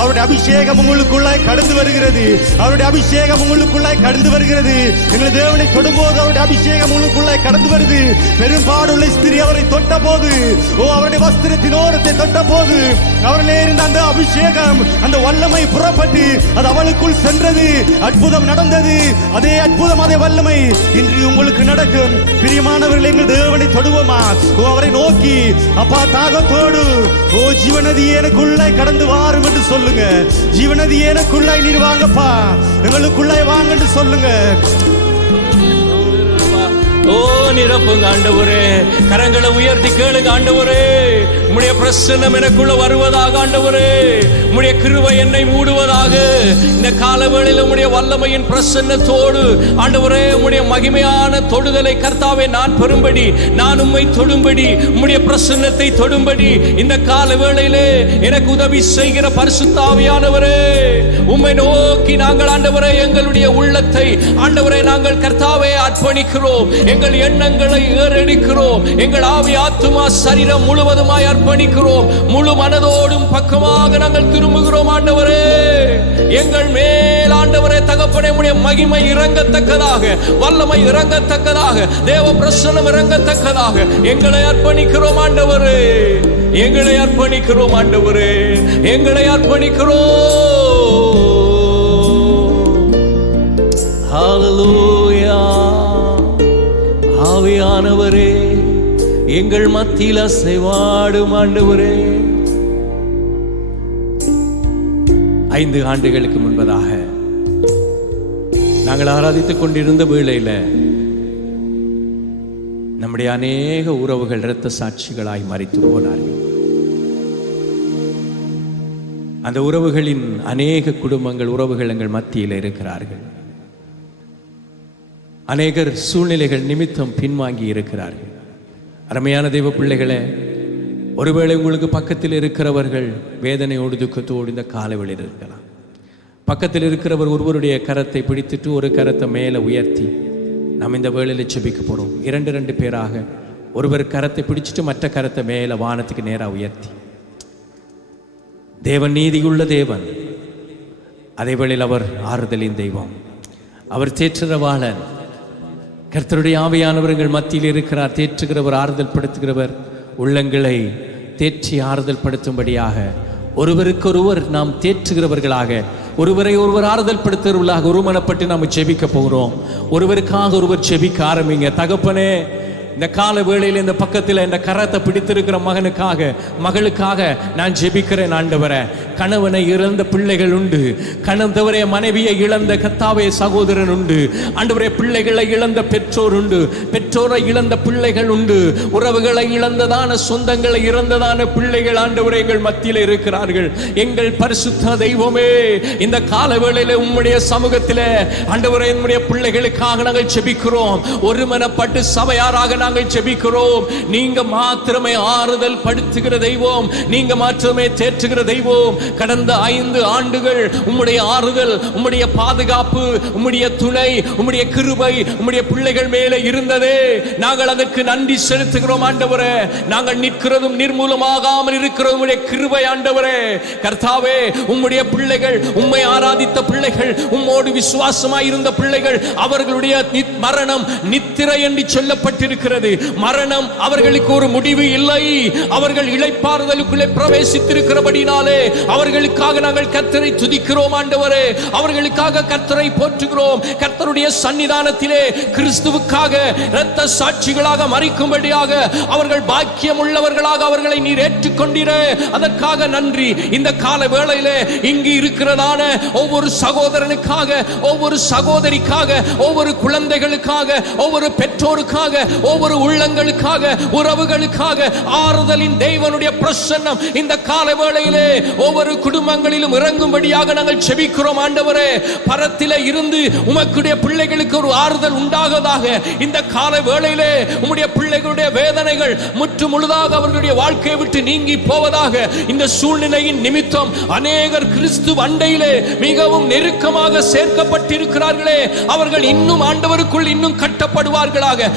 அவருடைய அபிஷேகம் உங்களுக்குள்ளாய் கடந்து வருகிறது. அவருடைய அபிஷேகம் உங்களுக்குள்ளாய் கடந்து வருகிறது. எங்கள் தேவனை தொடும்போது அவருடைய அபிஷேகம் உங்களுக்குள்ளாய் கடந்து வருது. பெரும்பாடுள்ள ஸ்திரீ அவரை தொட்ட போது, ஓ, அவருடைய வஸ்திரத்தின் ஓரத்தை தொட்ட போது அவர்களே இருந்த அந்த அபிஷேகம், அந்த வல்லமை புறப்பட்டு அது அவளுக்குள் சென்றது. அற்புதம் நடந்தது. அதே அற்புதம், அதே வல்லமை இன்று உங்களுக்கு நடக்கும். பிரியமானவர்கள், எங்கள் தேவனை தொடுவோமா? ஓ, அவரை நோக்கி அப்பா தாகத்தோடு, ஓ, ஜீவநதி எனக்குள்ளாய் கடந்து வாரும் என்று சொல்லுங்க. ஜீவநதி எனக்குள்ளாய் நீர் வாங்கப்பா, எங்களுக்குள்ளாய் வாங்க என்று சொல்லுங்க. ஓ, நிரப்புங்க ஆண்டவரே. கரங்களை உயர்த்தி கேளுங்க ஆண்டவரே. உம்முடைய பிரசன்னம் எனக்குள்ள வருவதாக ஆண்டவரே. உம்முடைய கிருபை என்னை மூடுவதாக. இந்த காலவேளையில் உம்முடைய வல்லமையின் பிரசன்னத்தோடு ஆண்டவரே, உம்முடைய மகிமையான தொடுதலை கர்த்தாவே நான் பெறும்படி, நான் உம்மை தொடும்படி, உம்முடைய பிரசன்னத்தை தொடும்படி இந்த காலவேளையிலே எனக்கு உதவி செய்கிற பரிசுத்த ஆவியானவரே, உம்மை நோக்கி நாங்கள் ஆண்டவரே எங்களுடைய உள்ளத்தை ஆண்டவரே நாங்கள் கர்த்தாவே அர்ப்பணிக்கிறோம். எங்கள் எண்ணங்களை ஏறெடுக்கிறோம். எங்கள் ஆவி ஆத்துமா சரீரம் முழுவதுமாய் அர்ப்பணிக்கிறோம். முழு மனதோடும் பக்கமாக நாங்கள் திரும்புகிறோம் ஆண்டவரே. எங்கள் மேல் ஆண்டவரே தகப்பனே, உம்முடைய மகிமை இறங்கத்தக்கதாக, வல்லமை இறங்கத்தக்கதாக, தேவ பிரசன்னம் இறங்கத்தக்கதாக எங்களை அர்ப்பணிக்கிறோம் ஆண்டவரே. எங்களை அர்ப்பணிக்கிறோம் ஆண்டவரே. எங்களை அர்ப்பணிக்கிறோம். ஹல்லேலூயா. ஆவியானவரே, எங்கள் மத்தியில் அசைவாடும் ஆண்டவரே. 5 ஆண்டுகளுக்கு முன்பதாக நாங்கள் ஆராதித்துக் கொண்டிருந்த வேளையில நம்முடைய அநேக உறவுகள் இரத்த சாட்சிகளாய் மரித்து போனார்கள். அந்த உறவுகளின் அநேக குடும்பங்கள், உறவுகள் எங்கள் மத்தியில் இருக்கிறார்கள். அநேகர் சூழ்நிலைகள் நிமித்தம் பின்வாங்கி இருக்கிறார்கள். அருமையான தெய்வ பிள்ளைகளே, ஒருவேளை உங்களுக்கு பக்கத்தில் இருக்கிறவர்கள் வேதனையோடு துக்கத்தோடு இந்த காலவெளியில் இருக்கலாம். பக்கத்தில் இருக்கிறவர் ஒருவருடைய கரத்தை பிடித்துட்டு ஒரு கரத்தை மேலே உயர்த்தி நாம் இந்த வேளையில் ஜெபிக்க போகிறோம். 2 பேராக ஒருவர் கரத்தை பிடிச்சிட்டு மற்ற கரத்தை மேலே வானத்துக்கு நேராக உயர்த்தி, தேவன் நீதியுள்ள தேவன், அதே வேளையில் அவர் ஆறுதலின் தெய்வம், அவர் தேற்றுகிறவாளன். கர்த்தருடைய ஆவியானவர்கள் மத்தியில் இருக்கிறார். தேற்றுகிறவர், ஆறுதல் படுத்துகிறவர். உள்ளங்களை தேற்றி ஆறுதல் படுத்தும்படியாக ஒருவருக்கொருவர் நாம் தேற்றுகிறவர்களாக, ஒருவரை ஒருவர் ஆறுதல் படுத்துகிறவர்களாக ஒருமனப்பட்டு நாம் ஜெபிக்க போகிறோம். ஒருவருக்காக ஒருவர் ஜெபிக்க ஆரம்பிங்க. தகப்பனே, இந்த கால வேளையில் இந்த பக்கத்தில் இந்த கரத்தை பிடித்திருக்கிற மகனுக்காக, மகளுக்காக நான் ஜெபிக்கிறேன் ஆண்டவரே. கணவனை இழந்த பிள்ளைகள் உண்டு. கணவரே மனைவியை இழந்த கர்த்தாவே சகோதரன் உண்டு. ஆண்டவரே, பிள்ளைகளை இழந்த பெற்றோர் உண்டு. பெற்றோரை இழந்த பிள்ளைகள் உண்டு. உறவுகளை இழந்ததான, சொந்தங்களை இழந்ததான பிள்ளைகள் ஆண்டவரே எங்கள் மத்தியில் இருக்கிறார்கள். எங்கள் பரிசுத்த தெய்வமே, இந்த கால வேளையில் உம்முடைய சமூகத்தில் ஆண்டவரே நம்முடைய பிள்ளைகளுக்காக நாங்கள் ஜெபிக்கிறோம். ஒருமனப்பட்டு சபையாராக நாங்கள் ஜெபிக்கிறோம். நீங்க மாத்திரமே ஆறுதல் படுத்துகிற தெய்வம், நீங்க மாத்திரமே தேற்றுகிற தெய்வம். கடந்த 5 ஆண்டுகள் உம்முடைய ஆறுதல், உம்முடைய பாதுகாப்பு, உம்முடைய துணை, உம்முடைய கிருபை உம்முடைய பிள்ளைகள் மேலே இருந்ததே. நாங்கள் அதற்கு நன்றி செலுத்துகிறோம் ஆண்டவரே. நாங்கள் நிற்கிறதும் நிர்மூலமாகாமல் இருக்கிறதும் உம்முடைய கிருபை ஆண்டவரே. கர்த்தாவே, உம்முடைய பிள்ளைகள், உம்மை ஆராதித்த பிள்ளைகள், உம்மோடு விசுவாசமாய் இருந்த பிள்ளைகள், அவர்களுடைய மரணம் நித்திரை என்று சொல்லப்பட்டிருக்கிறது. மரணம் அவர்களுக்கு ஒரு முடிவு இல்லை. அவர்கள் இளைப்பாறுதலுக்குள்ளே பிரவேசித்திருக்கிறபடினாலே அவர்களுக்காக நாங்கள் கர்த்தரை துதிக்கிறோம் ஆண்டவரே. அவர்களுக்காக கர்த்தரை போற்றுகிறோம். கர்த்தருடைய சன்னிதானத்திலே கிறிஸ்துவுக்காக இரத்த சாட்சிகளாக மரிக்கும்படியாக அவர்கள் பாக்கியம் உள்ளவர்களாக அவர்களை நீர் ஏற்றுக்கொண்டீரே, அதற்காக நன்றி. இந்த கால வேளையிலே இங்கு இருக்கிறதான ஒவ்வொரு சகோதரனுக்காக, ஒவ்வொரு சகோதரிக்காக, ஒவ்வொரு குழந்தைகளுக்காக, ஒவ்வொரு பெற்றோருக்காக, ஒவ்வொரு ஒவ்வொரு உள்ளங்களுக்காக, உறவுகளுக்காக ஆறுதலின் தேவனுடைய பிரசன்னம் இந்த கால வேளையிலே ஒவ்வொரு குடும்பங்களிலும் இறங்கும்படியாக நாங்கள் செபிக்கிறோம். ஆண்டவரே, பரத்திலே இருந்து உமக்குடைய பிள்ளைகளுக்கு ஒரு ஆறுதல் உண்டாகதாக இந்த கால வேளையிலே உம்முடைய பிள்ளைகளுடைய வேதனைகள் முற்று முழுதாக அவர்களுடைய வாழ்க்கையை விட்டு நீங்கி போவதாக. இந்த சூழ்நிலையின் நிமித்தம் அநேகர் கிறிஸ்து அண்டையிலே மிகவும் நெருக்கமாக சேர்க்கப்பட்டிருக்கிறார்களே, அவர்கள் இன்னும் ஆண்டவருக்குள் இன்னும் கட்டப்படுவார்களாக,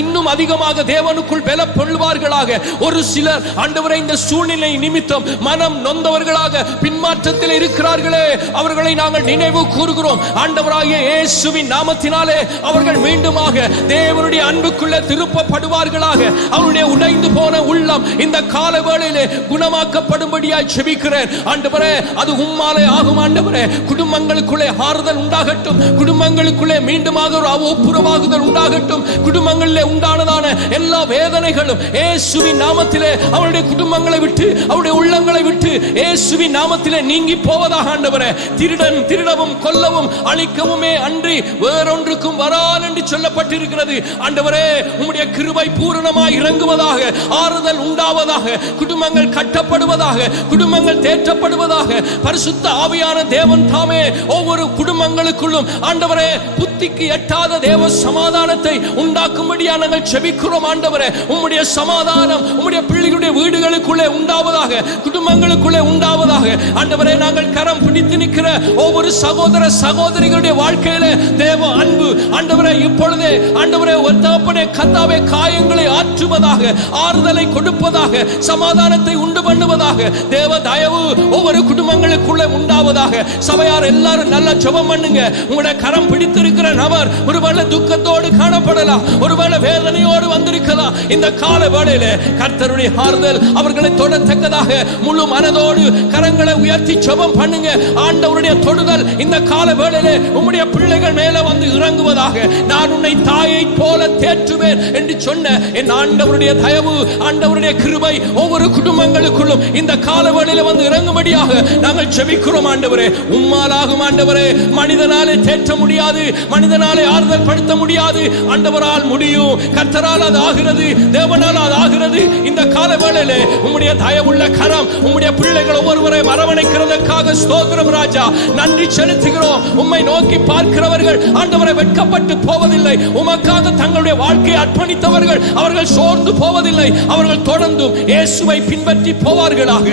இன்னும் அதிகமாக தேவனுக்குள் பலப்படுவார்களாக. ஒரு சிலர் ஆண்டவரை இந்த சூழ்நிலை நிமித்தம் மனம் நொந்தவர்களாக பின்மாற்றத்தில் இருக்கிறார்களே, அவர்களை நாங்கள் நினைவு கூறுகிறோம். ஆண்டவராகிய இயேசுவின் நாமத்தினாலே அவர்கள் மீண்டுமாக தேவனுடைய அன்புக்குள்ளே திருப்பப்படுவார்களாக. அவருடைய உடைந்து போன உள்ளம் இந்த கால வேளையிலே குணமாக்கப்படும்படியாய் செபிக்கிறேன். ஆண்டவரே, அது உம்மாலே ஆகும். ஆண்டவரே, குடும்பங்களுக்குள்ளே ஆறுதல் உண்டாகட்டும், குடும்பங்களுக்குள்ளே மீண்டுமாக ஒரு ஒப்புரவாகுதல் உண்டாகட்டும். குடும்பங்களிலே உண்டானதான எல்லா வேதனைகளும் இயேசுவின் நாமத்திலே அவருடைய குடும்பங்களை விட்டு, அவருடைய உள்ளங்களை விட்டு இயேசுவின் நாமத்திலே நீங்கி போவதாக. ஆண்டவரே, திருடன் திருடவும் கொல்லவும் அழிக்கவுமே அன்றி வேறொன்றுக்கும் வரான் என்று சொல்லப்பட்டிருக்கிறது. ஆண்டவரே, உம்முடைய கிருபை பூரணமாய் இறங்குவதாக, ஆறுதல் உண்டாவதாக, குடும்பங்கள் கட்டப்படுவதாக, குடும்பங்கள் தேற்றப்படுவதாக. பரிசுத்த ஆவியான தேவன் தாமே ஒவ்வொரு குடும்பங்களுக்குள்ளும் ஆண்டவரே புத்திக்கு எட்டாத தேவ சமாதானத்தை உண்டாக்கும்படியா நாங்கள் செபிக்கிறோம். ஆண்டவரே, உம்முடைய சமாதானம் உம்முடைய பிள்ளைகளுடைய வீடுகளுக்குள்ளே உண்டாவதாக, குடும்பங்களுக்குள்ளே உண்டாவதாக. ஆண்டவரே, நாங்கள் கரம் பிடித்து நிற்கிற ஒவ்வொரு சகோதர சகோதரிகளுடைய வாழ்க்கையிலே தேவ அன்பு ஆண்டவரே இப்பொழுதே ஆண்டவரே ஒத்தாப்பனே கத்தாவே காயங்களை ஆற்றுவதாக, ஆறுதலை கொடுப்பதாக, சமாதானத்தை உண்டு பண்ணுவதாக. தேவ தயவு ஒவ்வொரு குடும்பங்களுக்குள்ளே உண்டாவதாக. சபையார் எல்லாரும் நல்ல ஜெபம் பண்ணுங்க. உங்களுடைய கரம் பிடித்திருக்கிற நபர் ஒருவேளை துக்கத்தோடு காணப்படலாம், ஒருவேளை வேதனையோடு வந்திருக்கலாம். இந்த கால வேளையிலே கர்த்தருடைய ஆறுதல் அவர்களை தொடத்தக்கதாக முழு மனதோடு கரங்களை உயர்த்தி ஜெபம் பண்ணுங்க. ஆண்டவருடைய தொடுதல் இந்த கால வேளையிலே உம்முடைய பிள்ளைகள் மேலே வந்து இறங்குவதாக. நான் உன்னை தாயை போல தேற்றுவேன் என்று சொன்ன என் ஆண்டவருடைய தயவு, ஆண்டவருடைய கிருபை ஒவ்வொரு குடும்பங்களுக்குள்ளும் இந்த கால வேளையிலே வந்து இறங்கும்படியாக நாங்கள் ஜெபிக்கிறோம். ஆண்டவரே, உம்மாலாகும். ஆண்டவரே, மனிதனாலே தேற்ற முடியாது, மனிதனாலே ஆறுதல் படுத்த முடியாது. ஆண்டவரால் முடியும், கர்த்தரால் அது ஆகிறது, தேவனால் அது ஆகிறது. இந்த கால வேளையிலே உம்முடைய தயவுள்ள கரம் உம்முடைய பிள்ளைகள் ஒவ்வொருவரை அரவணைக்கிறதற்காக ஸ்தோத்திரம் ராஜா. நன்றி செலுத்துகிறோம். உம்மை நோக்கி பார்க்கிறவர்கள் ஆண்டவரை வெட்கப்பட்டு போவதில்லை. உமக்காக தங்களுடைய வாழ்க்கையை அர்ப்பணித்தவர்கள் அவர்கள் சோர்ந்து போவதில்லை. அவர்கள் தொடர்ந்தும் இயேசுவை பின்பற்றி போவார்களாக.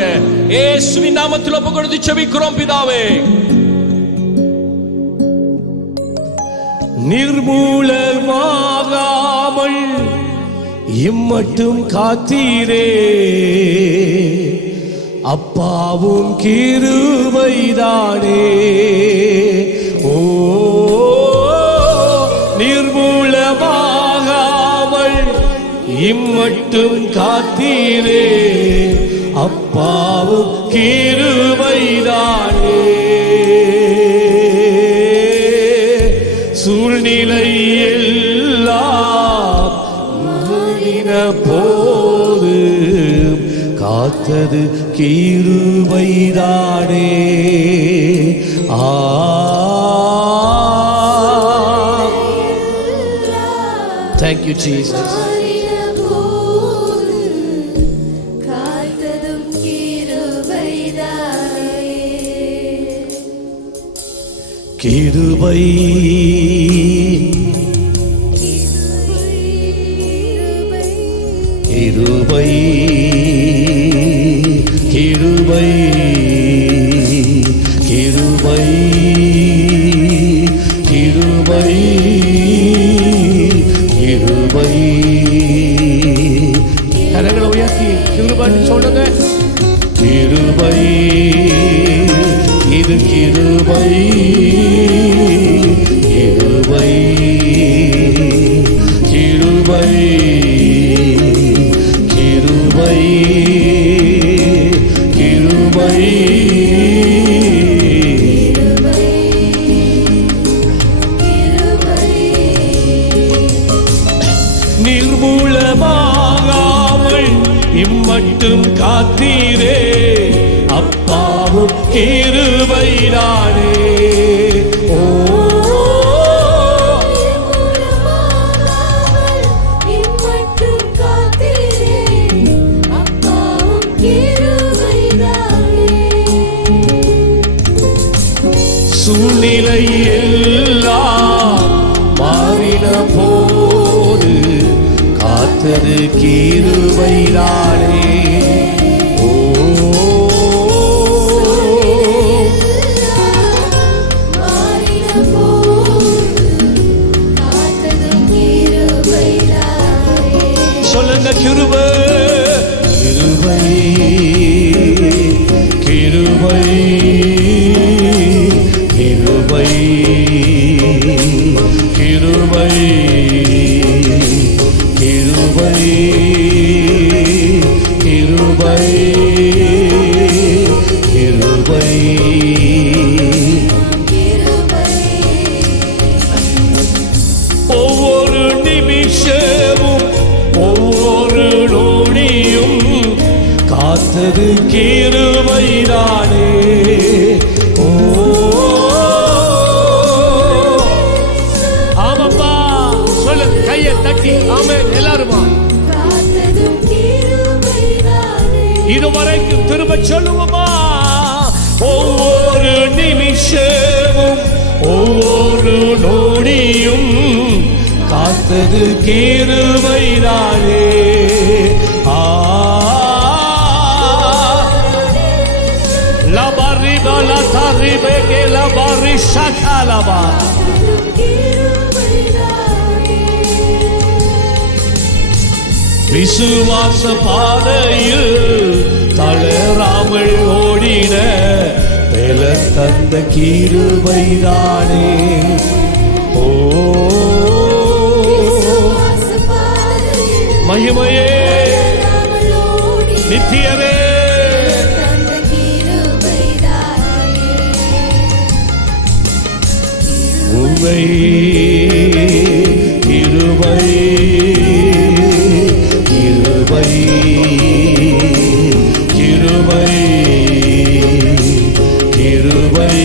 இயேசுவின் நாமத்தில் ஒப்புக்கொடுத்து செபிக்கிறோம் பிதாவே. நிர்மூலமாகாமல் இம்மட்டும் காத்தீரே, அப்பாவும் கிருபைதானே. ஓ, நிர்மூலமாகாமல் இம்மட்டும் காத்தீரே, அப்பாவும் கிருபைதானே. சூழ்நிலை எல்லாம் மாறின போது காத்தது கிருபைதானே. Thank you, Jesus. கிருபை கிருபை கிருபை கிருபை கிருபை கிருபை. கரங்களை உயர்த்தி கிருபைன்னு சொல்லுங்க. கிருபை, இது கிருபை, கிருபை, கிருபை, கிருபை, கிருபை. நிர்மூலமாகாமல் இம்மட்டும் காத்தீரே, அப்பாவும் கிருபைதானே. ஓ, சூழ்நிலை எல்லாம் மாறின போது காத்தது கிருபைதானே. ஓ சொல்லுங்க, கிருபை கிருபை கிருபை கிருபை கிருபை கிருபை கிருபை கிருபை. ஒவ்வொரு நிமிஷமும் ஒவ்வொரு நொடியும் காத்தது கிருபைதானே. ஓ ஆமாப்பா, சொல்லு, கையை தட்டி ஆமென் எல்லாருமா. இதுவரைக்கும் திரும்ப சொல்லுவோமா? ஒவ்வொரு நிமிஷமும் ஒவ்வொரு நொடியும் காத்தது கிருபைதானே. விசுவாச பாதையில் தளராமல் ஓடின பலன் தந்த கிருபைதானே. ஓ மகிமையே நித்தியமே உம்மை கிருபை கிருபை கிருபை கிருபை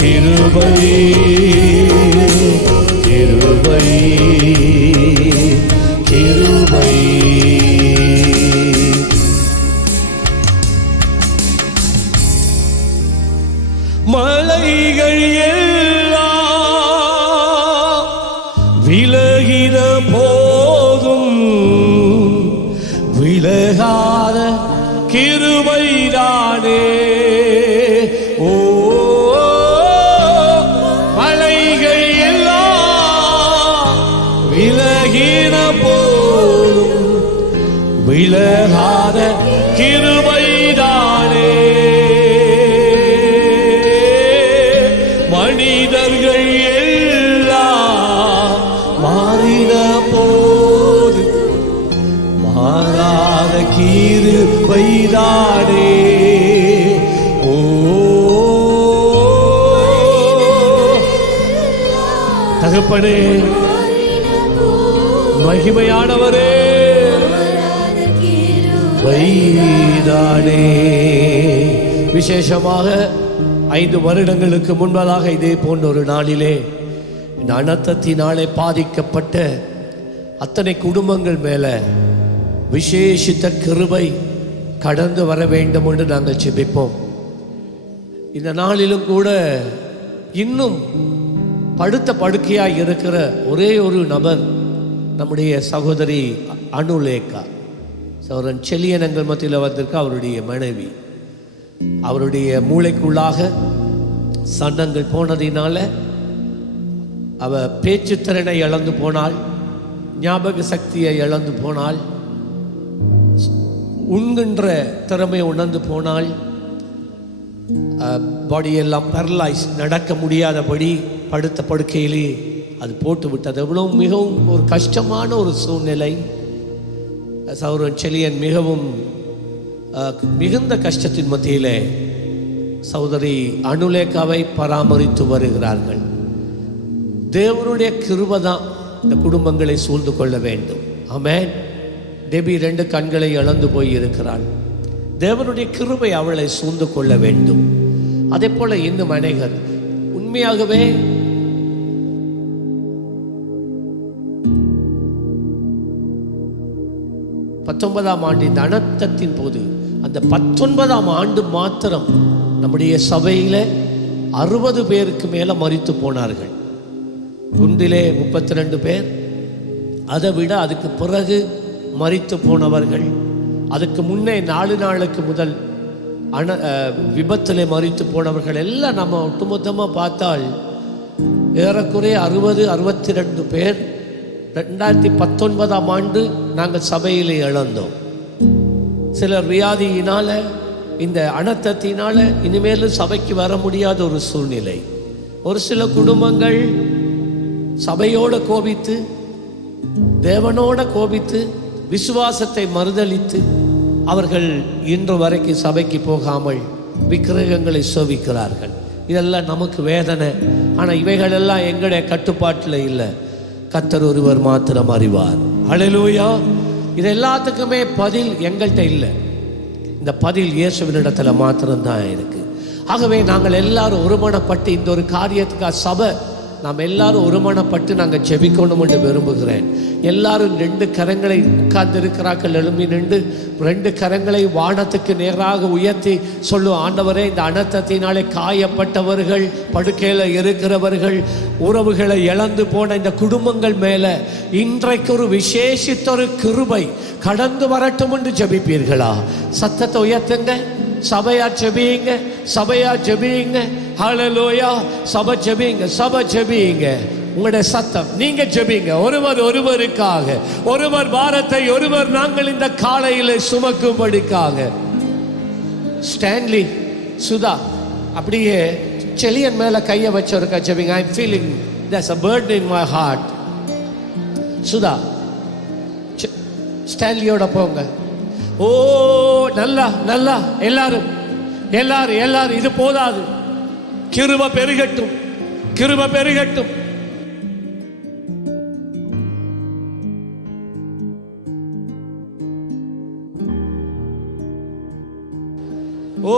கிருபை கிருபை கிருபை. மலைகள் எல்லாம் விலகின போதும் விலகாத கிருபைதானே. ஓ மலைகள் எல்லாம் விலகின போதும் விலகாத கிருபைதானே. மனிதர்கள் எல்லாம் மாறின போது மாறாத கிருபைதானே. ஓ தகப்பனே, மகிமையானவரே, வைதானே. விசேஷமாக 5 வருடங்களுக்கு முன்பதாக இதே போன்ற ஒரு நாளிலே இந்த அனர்த்தத்தினாலே பாதிக்கப்பட்ட அத்தனை குடும்பங்கள் மேல விசேஷித்த கிருபை கடந்து வர வேண்டும் என்று நாங்கள் ஜெபிப்போம். இந்த நாளிலும் கூட இன்னும் படுத்த படுக்கையாக இருக்கிற ஒரே ஒரு நபர் நம்முடைய சகோதரி அனுலேகா. சகோதரன் செலியன் எங்கள் மத்தியில் வந்திருக்க அவருடைய மனைவி. அவருடைய மூளைக்குள்ளாக சண்டங்கள் போனதினால அவ பேச்சு திறனை இழந்து போனாள், ஞாபக சக்தியை இழந்து போனாள், உண்கின்ற திறமை உணர்ந்து போனாள், பாடியெல்லாம் பேரலைஸ், நடக்க முடியாதபடி படுத்த படுக்கையிலே அது போட்டு விட்டது. எவ்வளவு மிகவும் ஒரு கஷ்டமான ஒரு சூழ்நிலை. சகோதரன் செலியன் மிகவும் மிகுந்த கஷ்டத்தின் மத்தியிலே சகோதரி அனுலேகாவை பராமரித்து வருகிறார்கள். தேவனுடைய கிருபை தான் இந்த குடும்பங்களை சூழ்ந்து கொள்ள வேண்டும். ஆமென். டெபி 2 கண்களை இழந்து போய் இருக்கிறாள். தேவனுடைய கிருபை அவளை சூழ்ந்து கொள்ள வேண்டும். அதே போல இன்னும் அநேகர் உண்மையாகவே பத்தொன்பதாம் ஆண்டின் அனர்த்தத்தின் போது அந்த 19ஆம் ஆண்டு மாத்திரம் நம்முடைய சபையில 60 பேருக்கு மேலே மரித்து போனார்கள். குண்டிலே 32 பேர், அதை விட அதுக்கு பிறகு மரித்து போனவர்கள், அதுக்கு முன்னே 4 நாளுக்கு முதல் விபத்திலே மரித்து போனவர்கள் எல்லாம் நம்ம ஒட்டுமொத்தமாக பார்த்தால் ஏறக்குறைய 62 பேர் 2019ஆம் ஆண்டு நாங்கள் சபையிலே இழந்தோம். சிலர் வியாதியினால, இந்த அனர்த்தத்தினால இனிமேலும் சபைக்கு வர முடியாத ஒரு சூழ்நிலை. ஒரு சில குடும்பங்கள் சபையோட கோபித்து, தேவனோட கோபித்து, விசுவாசத்தை மறுதலித்து அவர்கள் இன்று வரைக்கும் சபைக்கு போகாமல் விக்கிரகங்களை சேவிக்கிறார்கள். இதெல்லாம் நமக்கு வேதனை. ஆனால் இவைகளெல்லாம் எங்களுடைய கட்டுப்பாட்டில் இல்லை. கர்த்தர் ஒருவர் மாத்திரம் அறிவார். ஹல்லேலூயா. இது எல்லாத்துக்குமே பதில் எங்கள்கிட்ட இல்லை. இந்த பதில் இயேசுவினிடத்துல மாத்திரம்தான் இருக்கு. ஆகவே நாங்கள் எல்லாரும் ஒருமனப்பட்டு இந்த ஒரு காரியத்துக்காக சபை நாம் எல்லாரும் ஒருமனப்பட்டு நாங்கள் ஜெபிக்கணும் என்று விரும்புகிறேன். எல்லாரும் 2 கரங்களை உட்கார்ந்து இருக்கிறார்கள். எழும்பி நின்று 2 கரங்களை வானத்துக்கு நேராக உயர்த்தி சொல்லும், ஆண்டவரே, இந்த அனர்த்தத்தினாலே காயப்பட்டவர்கள், படுக்கையில் இருக்கிறவர்கள், உறவுகளை இழந்து போன இந்த குடும்பங்கள் மேலே இன்றைக்கு ஒரு விசேஷித்த ஒரு கிருபை கடந்து வரட்டும் என்று ஜெபிப்பீர்களா? சத்தத்தை உயர்த்துங்க. சபையா ஜெபியுங்க, சபையா ஜெபியுங்க. ஹல்லேலூயா. சபை ஜெபியுங்க, சபை ஜெபியுங்க. உங்களுடைய சத்தம் நீங்க ஜெபிங்க. ஒருவருக்காக, ஒருவர் பாரத்தை ஒருவர் நாங்கள் இந்த காலையில சுமக்கும்படிக்காக. ஸ்டான்லி, சுதா, அப்படியே செலியன் மேல கையை வச்சவருக்கா ஜெபிங்க. I am feeling there's a burden in my heart. Sudha, ஸ்டான்லியோட போங்க. ஓ, நல்லா நல்லா, எல்லாரும் எல்லாரும் எல்லாரும், இது போதாது. கிருபை பெருகட்டும், கிருபை பெருகட்டும். ஓ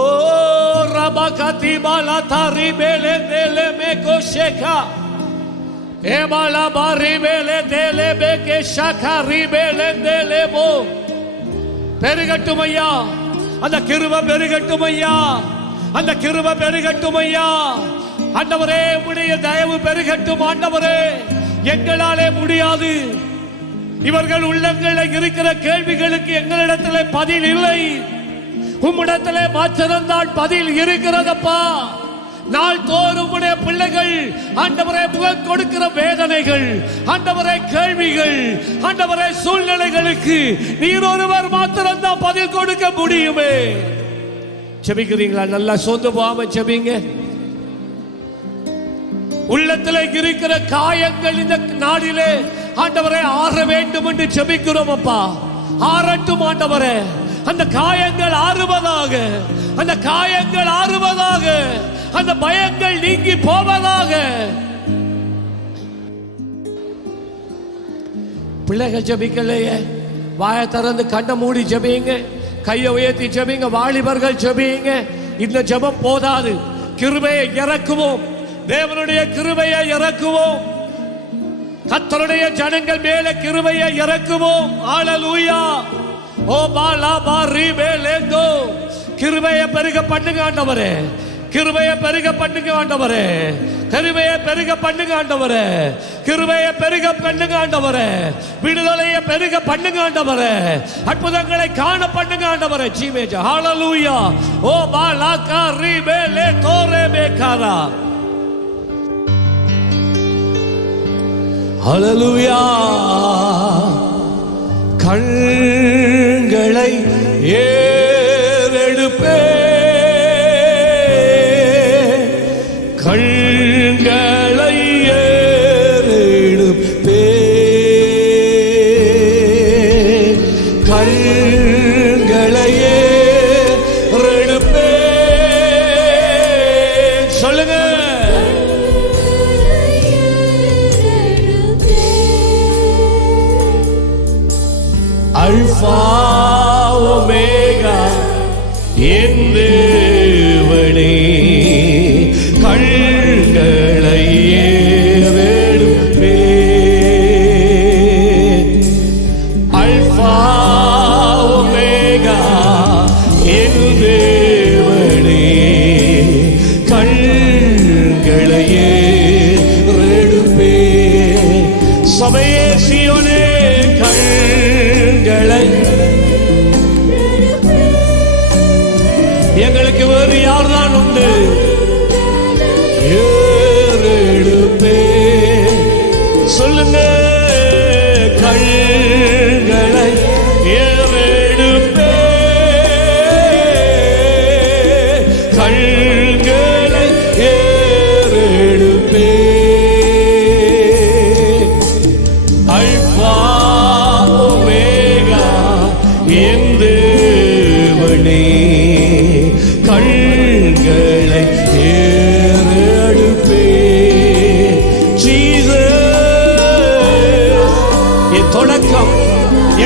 ரபகதி பாலா தாரி மேலே தேலே மே கோஷேகா ஏ பாலா பாரி மேலே தேலே மே கே ஷாகா ரி மேலே தேலே மோ. பெருகட்டும் ஐயா, அந்த கிருபை பெருகட்டும் ஐயா, அந்த கிருபை பெருகட்டும் ஐயா. ஆண்டவரே, உம்முடைய தயவு பெருகட்டும். ஆண்டவரே, எங்களாலே முடியாது. இவர்கள் உள்ளங்களில் இருக்கிற கேள்விகளுக்கு எங்களிடத்திலே பதில் இல்லை. உம்மிடத்திலே மாத்திரம்தான் பதில் இருக்கிறதப்பா. நாள் தோறும் உடைய பிள்ளைகள் ஆண்டவரே முகம் கொடுக்கிற வேதனைகள், ஆண்டவரே கேள்விகள், ஆண்டவரே சூழ்நிலைகளுக்கு நீர் ஒருவர் மாத்திரம்தான் பதில் கொடுக்க முடியுமே. ஜெபிக்கிறீங்களா? நல்லா சொந்து போகாம ஜெபிங்க. உள்ளத்தில் இருக்கிற காயங்கள் இந்த நாளிலே ஆண்டவரே ஆற வேண்டும் என்று ஜெபிக்கிறோம் அப்பா. ஆறட்டும் ஆண்டவரே, அந்த காயங்கள் ஆறுவதாக, அந்த காயங்கள் ஆறுவதாக, அந்த பயங்கள் நீங்கி போவதாக. பிள்ளைகள் ஜெபிக்கலையே, வாயை திறந்து கண்ணை மூடி ஜெபிங்க, கையை உயர்த்தி ஜெபிங்க. வாலிபர்கள் ஜெபிங்க. இந்த ஜெபம் போதாது. கிருபையை இறக்குவோம், தேவனுடைய கிருபையை இறக்குவோம். கர்த்தருடைய ஜனங்கள் மேலே கிருபையை இறக்குவோம். ஹல்லேலூயா. ஓ பாலா பாரி மேலேந்தோ. கிருபையை பெருக பண்ணுங்க ஆண்டவரே, கிருபையை பெருக பண்ணுங்க ஆண்டவரே, கிருபையை பெருக பண்ணுங்க ஆண்டவரே, கிருபையை பெருக பண்ணுங்க ஆண்டவரே, விடுதலையை பெருக பண்ணுங்க ஆண்டவரே, அற்புதங்களை காண பண்ணுங்க ஆண்டவரே. ஜீமேஜ ஹல்லேலூயா. ஓ பாலா காரி மேலே தோரே மேகாரா. ஹல்லேலூயா. கண்களை ஏறெடுப்பே, கண்களை ஏறெடுப்பே, கண்களை ஏறெடுப்பே. சொல்லுங்க. அல்பா ஒமேகா என் தேவனே, கண்களை ஏறெடுப்பே. அல்பா ஒமேகா என் தேவனே, கண்களை ஏறெடுப்பே. சொல்லுங்க, கண்களை ஏறெடுப்பே, கண்களை ஏறெடுப்பே. அல்பா ஒமேகா என் தேவனே, கண்களை ஏறெடுப்பே. ஜீசஸ் என் தொடக்கம்,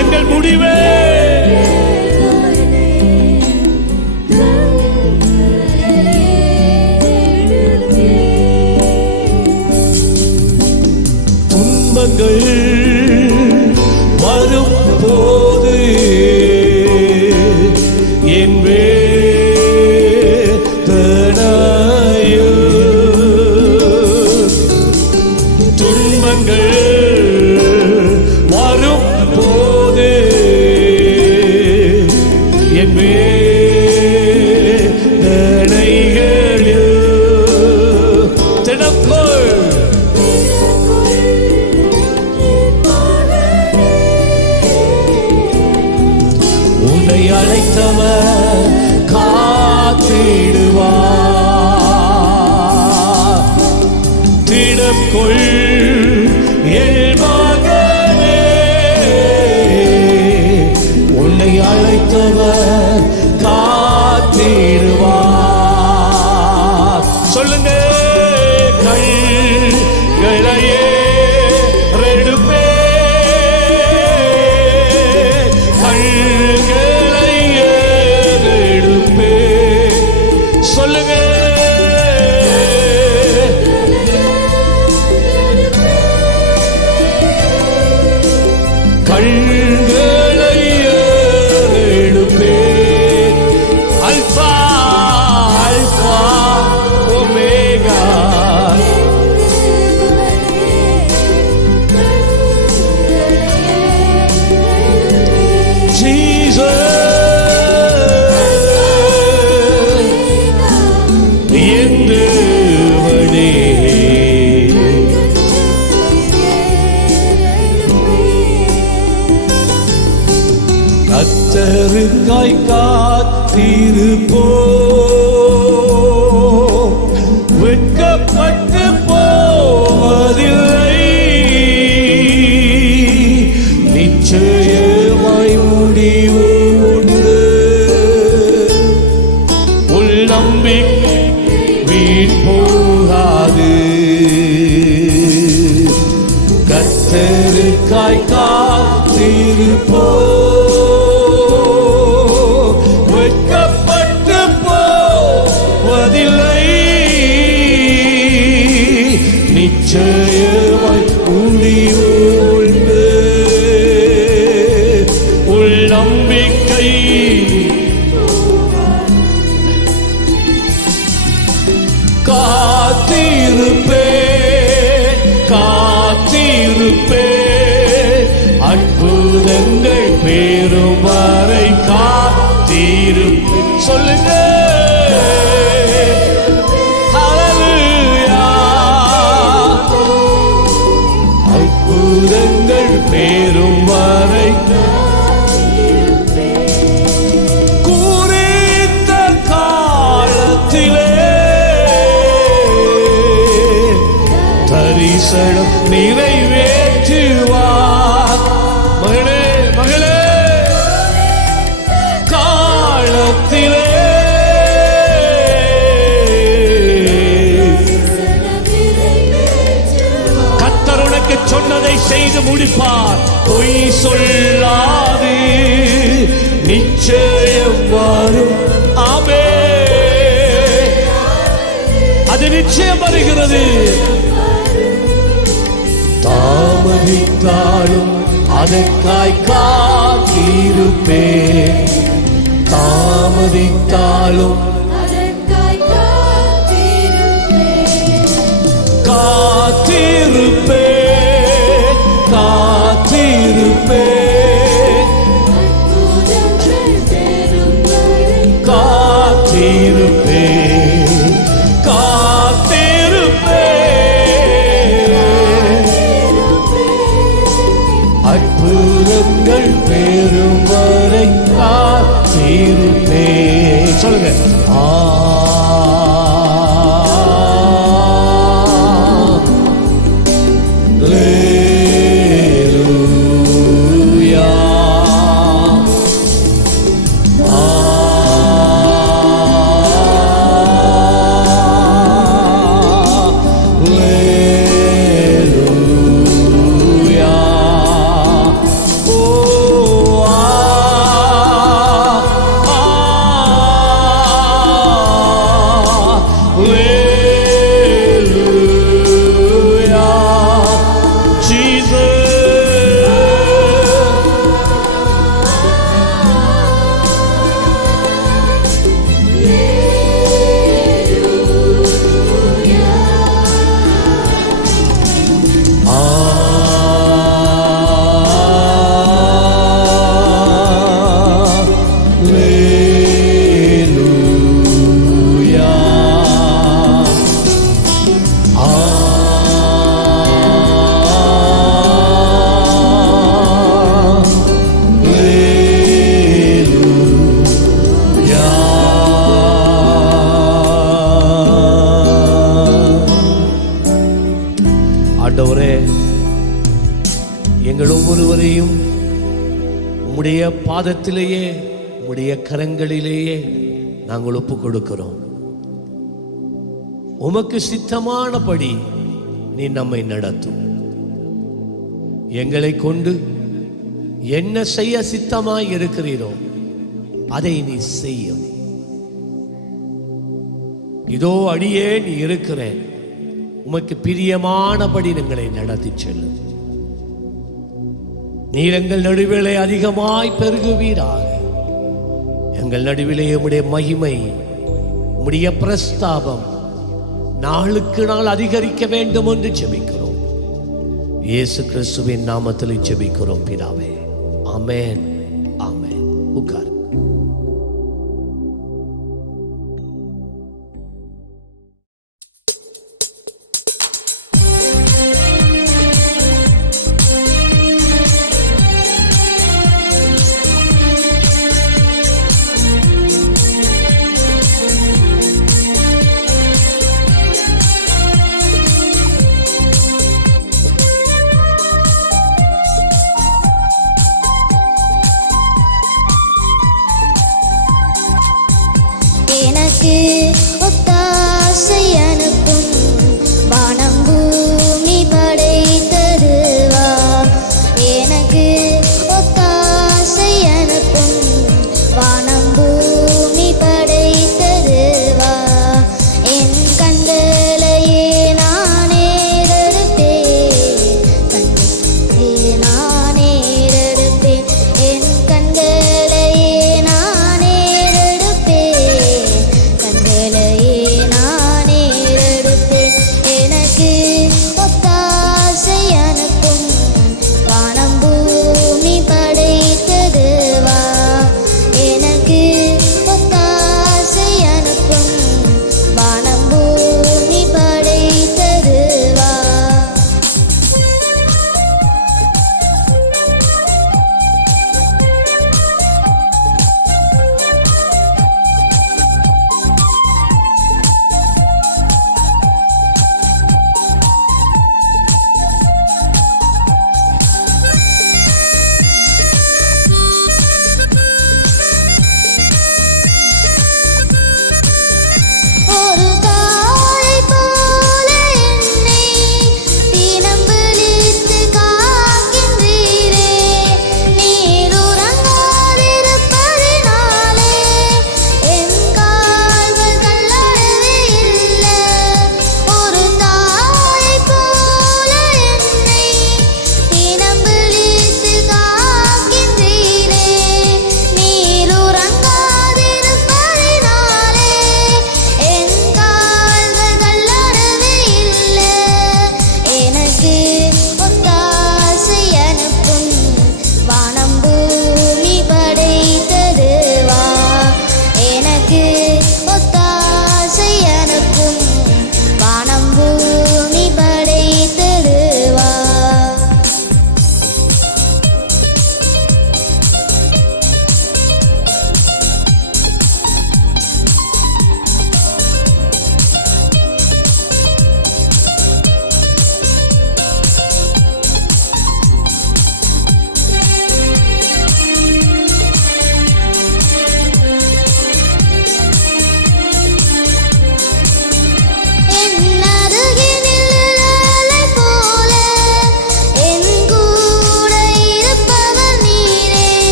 எங்கள் முடிவே. துன்பங்கள் வரும் போது என் வேதனையோ, துன்பங்கள் வரும் போது என் வேதனைகளோ தினப்போல் உன்னை அழைத்தவர் காத்திடுவார். திடம்கொள் என் மகனே, உன்னை அழைத்தவர் காத்திடுவார். சொல்லுங்க, கண்களையே ரெடுப்பே, கண்களையே ரெடுப்பே. சொல்லுங்க, கண்களை ஏறெடுப்பே. அல்பா அல்பா ஒமேகா, ஜீசஸ் என் தேவனே, கர்த்தருக்காய் காத்திருப்போ, வெட்கப்பட்டு போவதில்லை, நிச்சயமாய் முடிவு உண்டு. உள் நம்பிக்கை வீண் போகாது, கர்த்தருக்காய் காத்திருப்போ, வெட்கப்பட்டு போவதில்லை, நிச்சயமாய் முடிவு உண்டு. உள் நம்பிக்கை காத்திருப்பே, காத்திருப்பே, அற்புதங்கள் பெறும் வரை காத்திருப்பே. சொல்லுங்க, ஹல்லேலூயா. அற்புதங்கள் பெறும் வரை குறித்த காலத்திலே தரிசனம் நிறைவேற்றுவார். மகளே மகளே, காலத்திலே கர்த்தர் உனக்கு சொன்னதை செய்து முடிப்பார். பொய் சொல்லாது, நிச்சயம் வரும். ஆமென். அது நிச்சயம் வருகிறது. தாமதித்தாலும் அதற்காய் காத்திருப்பேன், தாமதித்தாலும் காத்திருப்பேன், காத்திருப்பேன், காத்திருப்பேன், காத்திருப்பேன். ஆண்டவரே, எங்கள் ஒவ்வொருவரையும் உம்முடைய பாதத்திலேயே, உம்முடைய கரங்களிலேயே நாங்கள் ஒப்பு கொடுக்கிறோம். உமக்கு சித்தமானபடி நீ நம்மை நடத்தும். எங்களை கொண்டு என்ன செய்ய சித்தமாய் இருக்கிறீரோ அதை நீ செய்யும். இதோ அடியேன் இருக்கிறேன், உமக்கு பிரியமானபடி எங்களை நடத்தி செல்லும். நீர் எங்கள் நடுவிலே அதிகமாய் பெருகுவீராக. எங்கள் நடுவிலே உம்முடைய மகிமை, உம்முடைய பிரஸ்தாபம் நாளுக்கு நாள் அதிகரிக்க வேண்டும் என்று ஜெபிக்கிறோம். இயேசு கிறிஸ்துவின் நாமத்தில் ஜெபிக்கிறோம் பிதாவே. ஆமென், ஆமென். உட்கார்.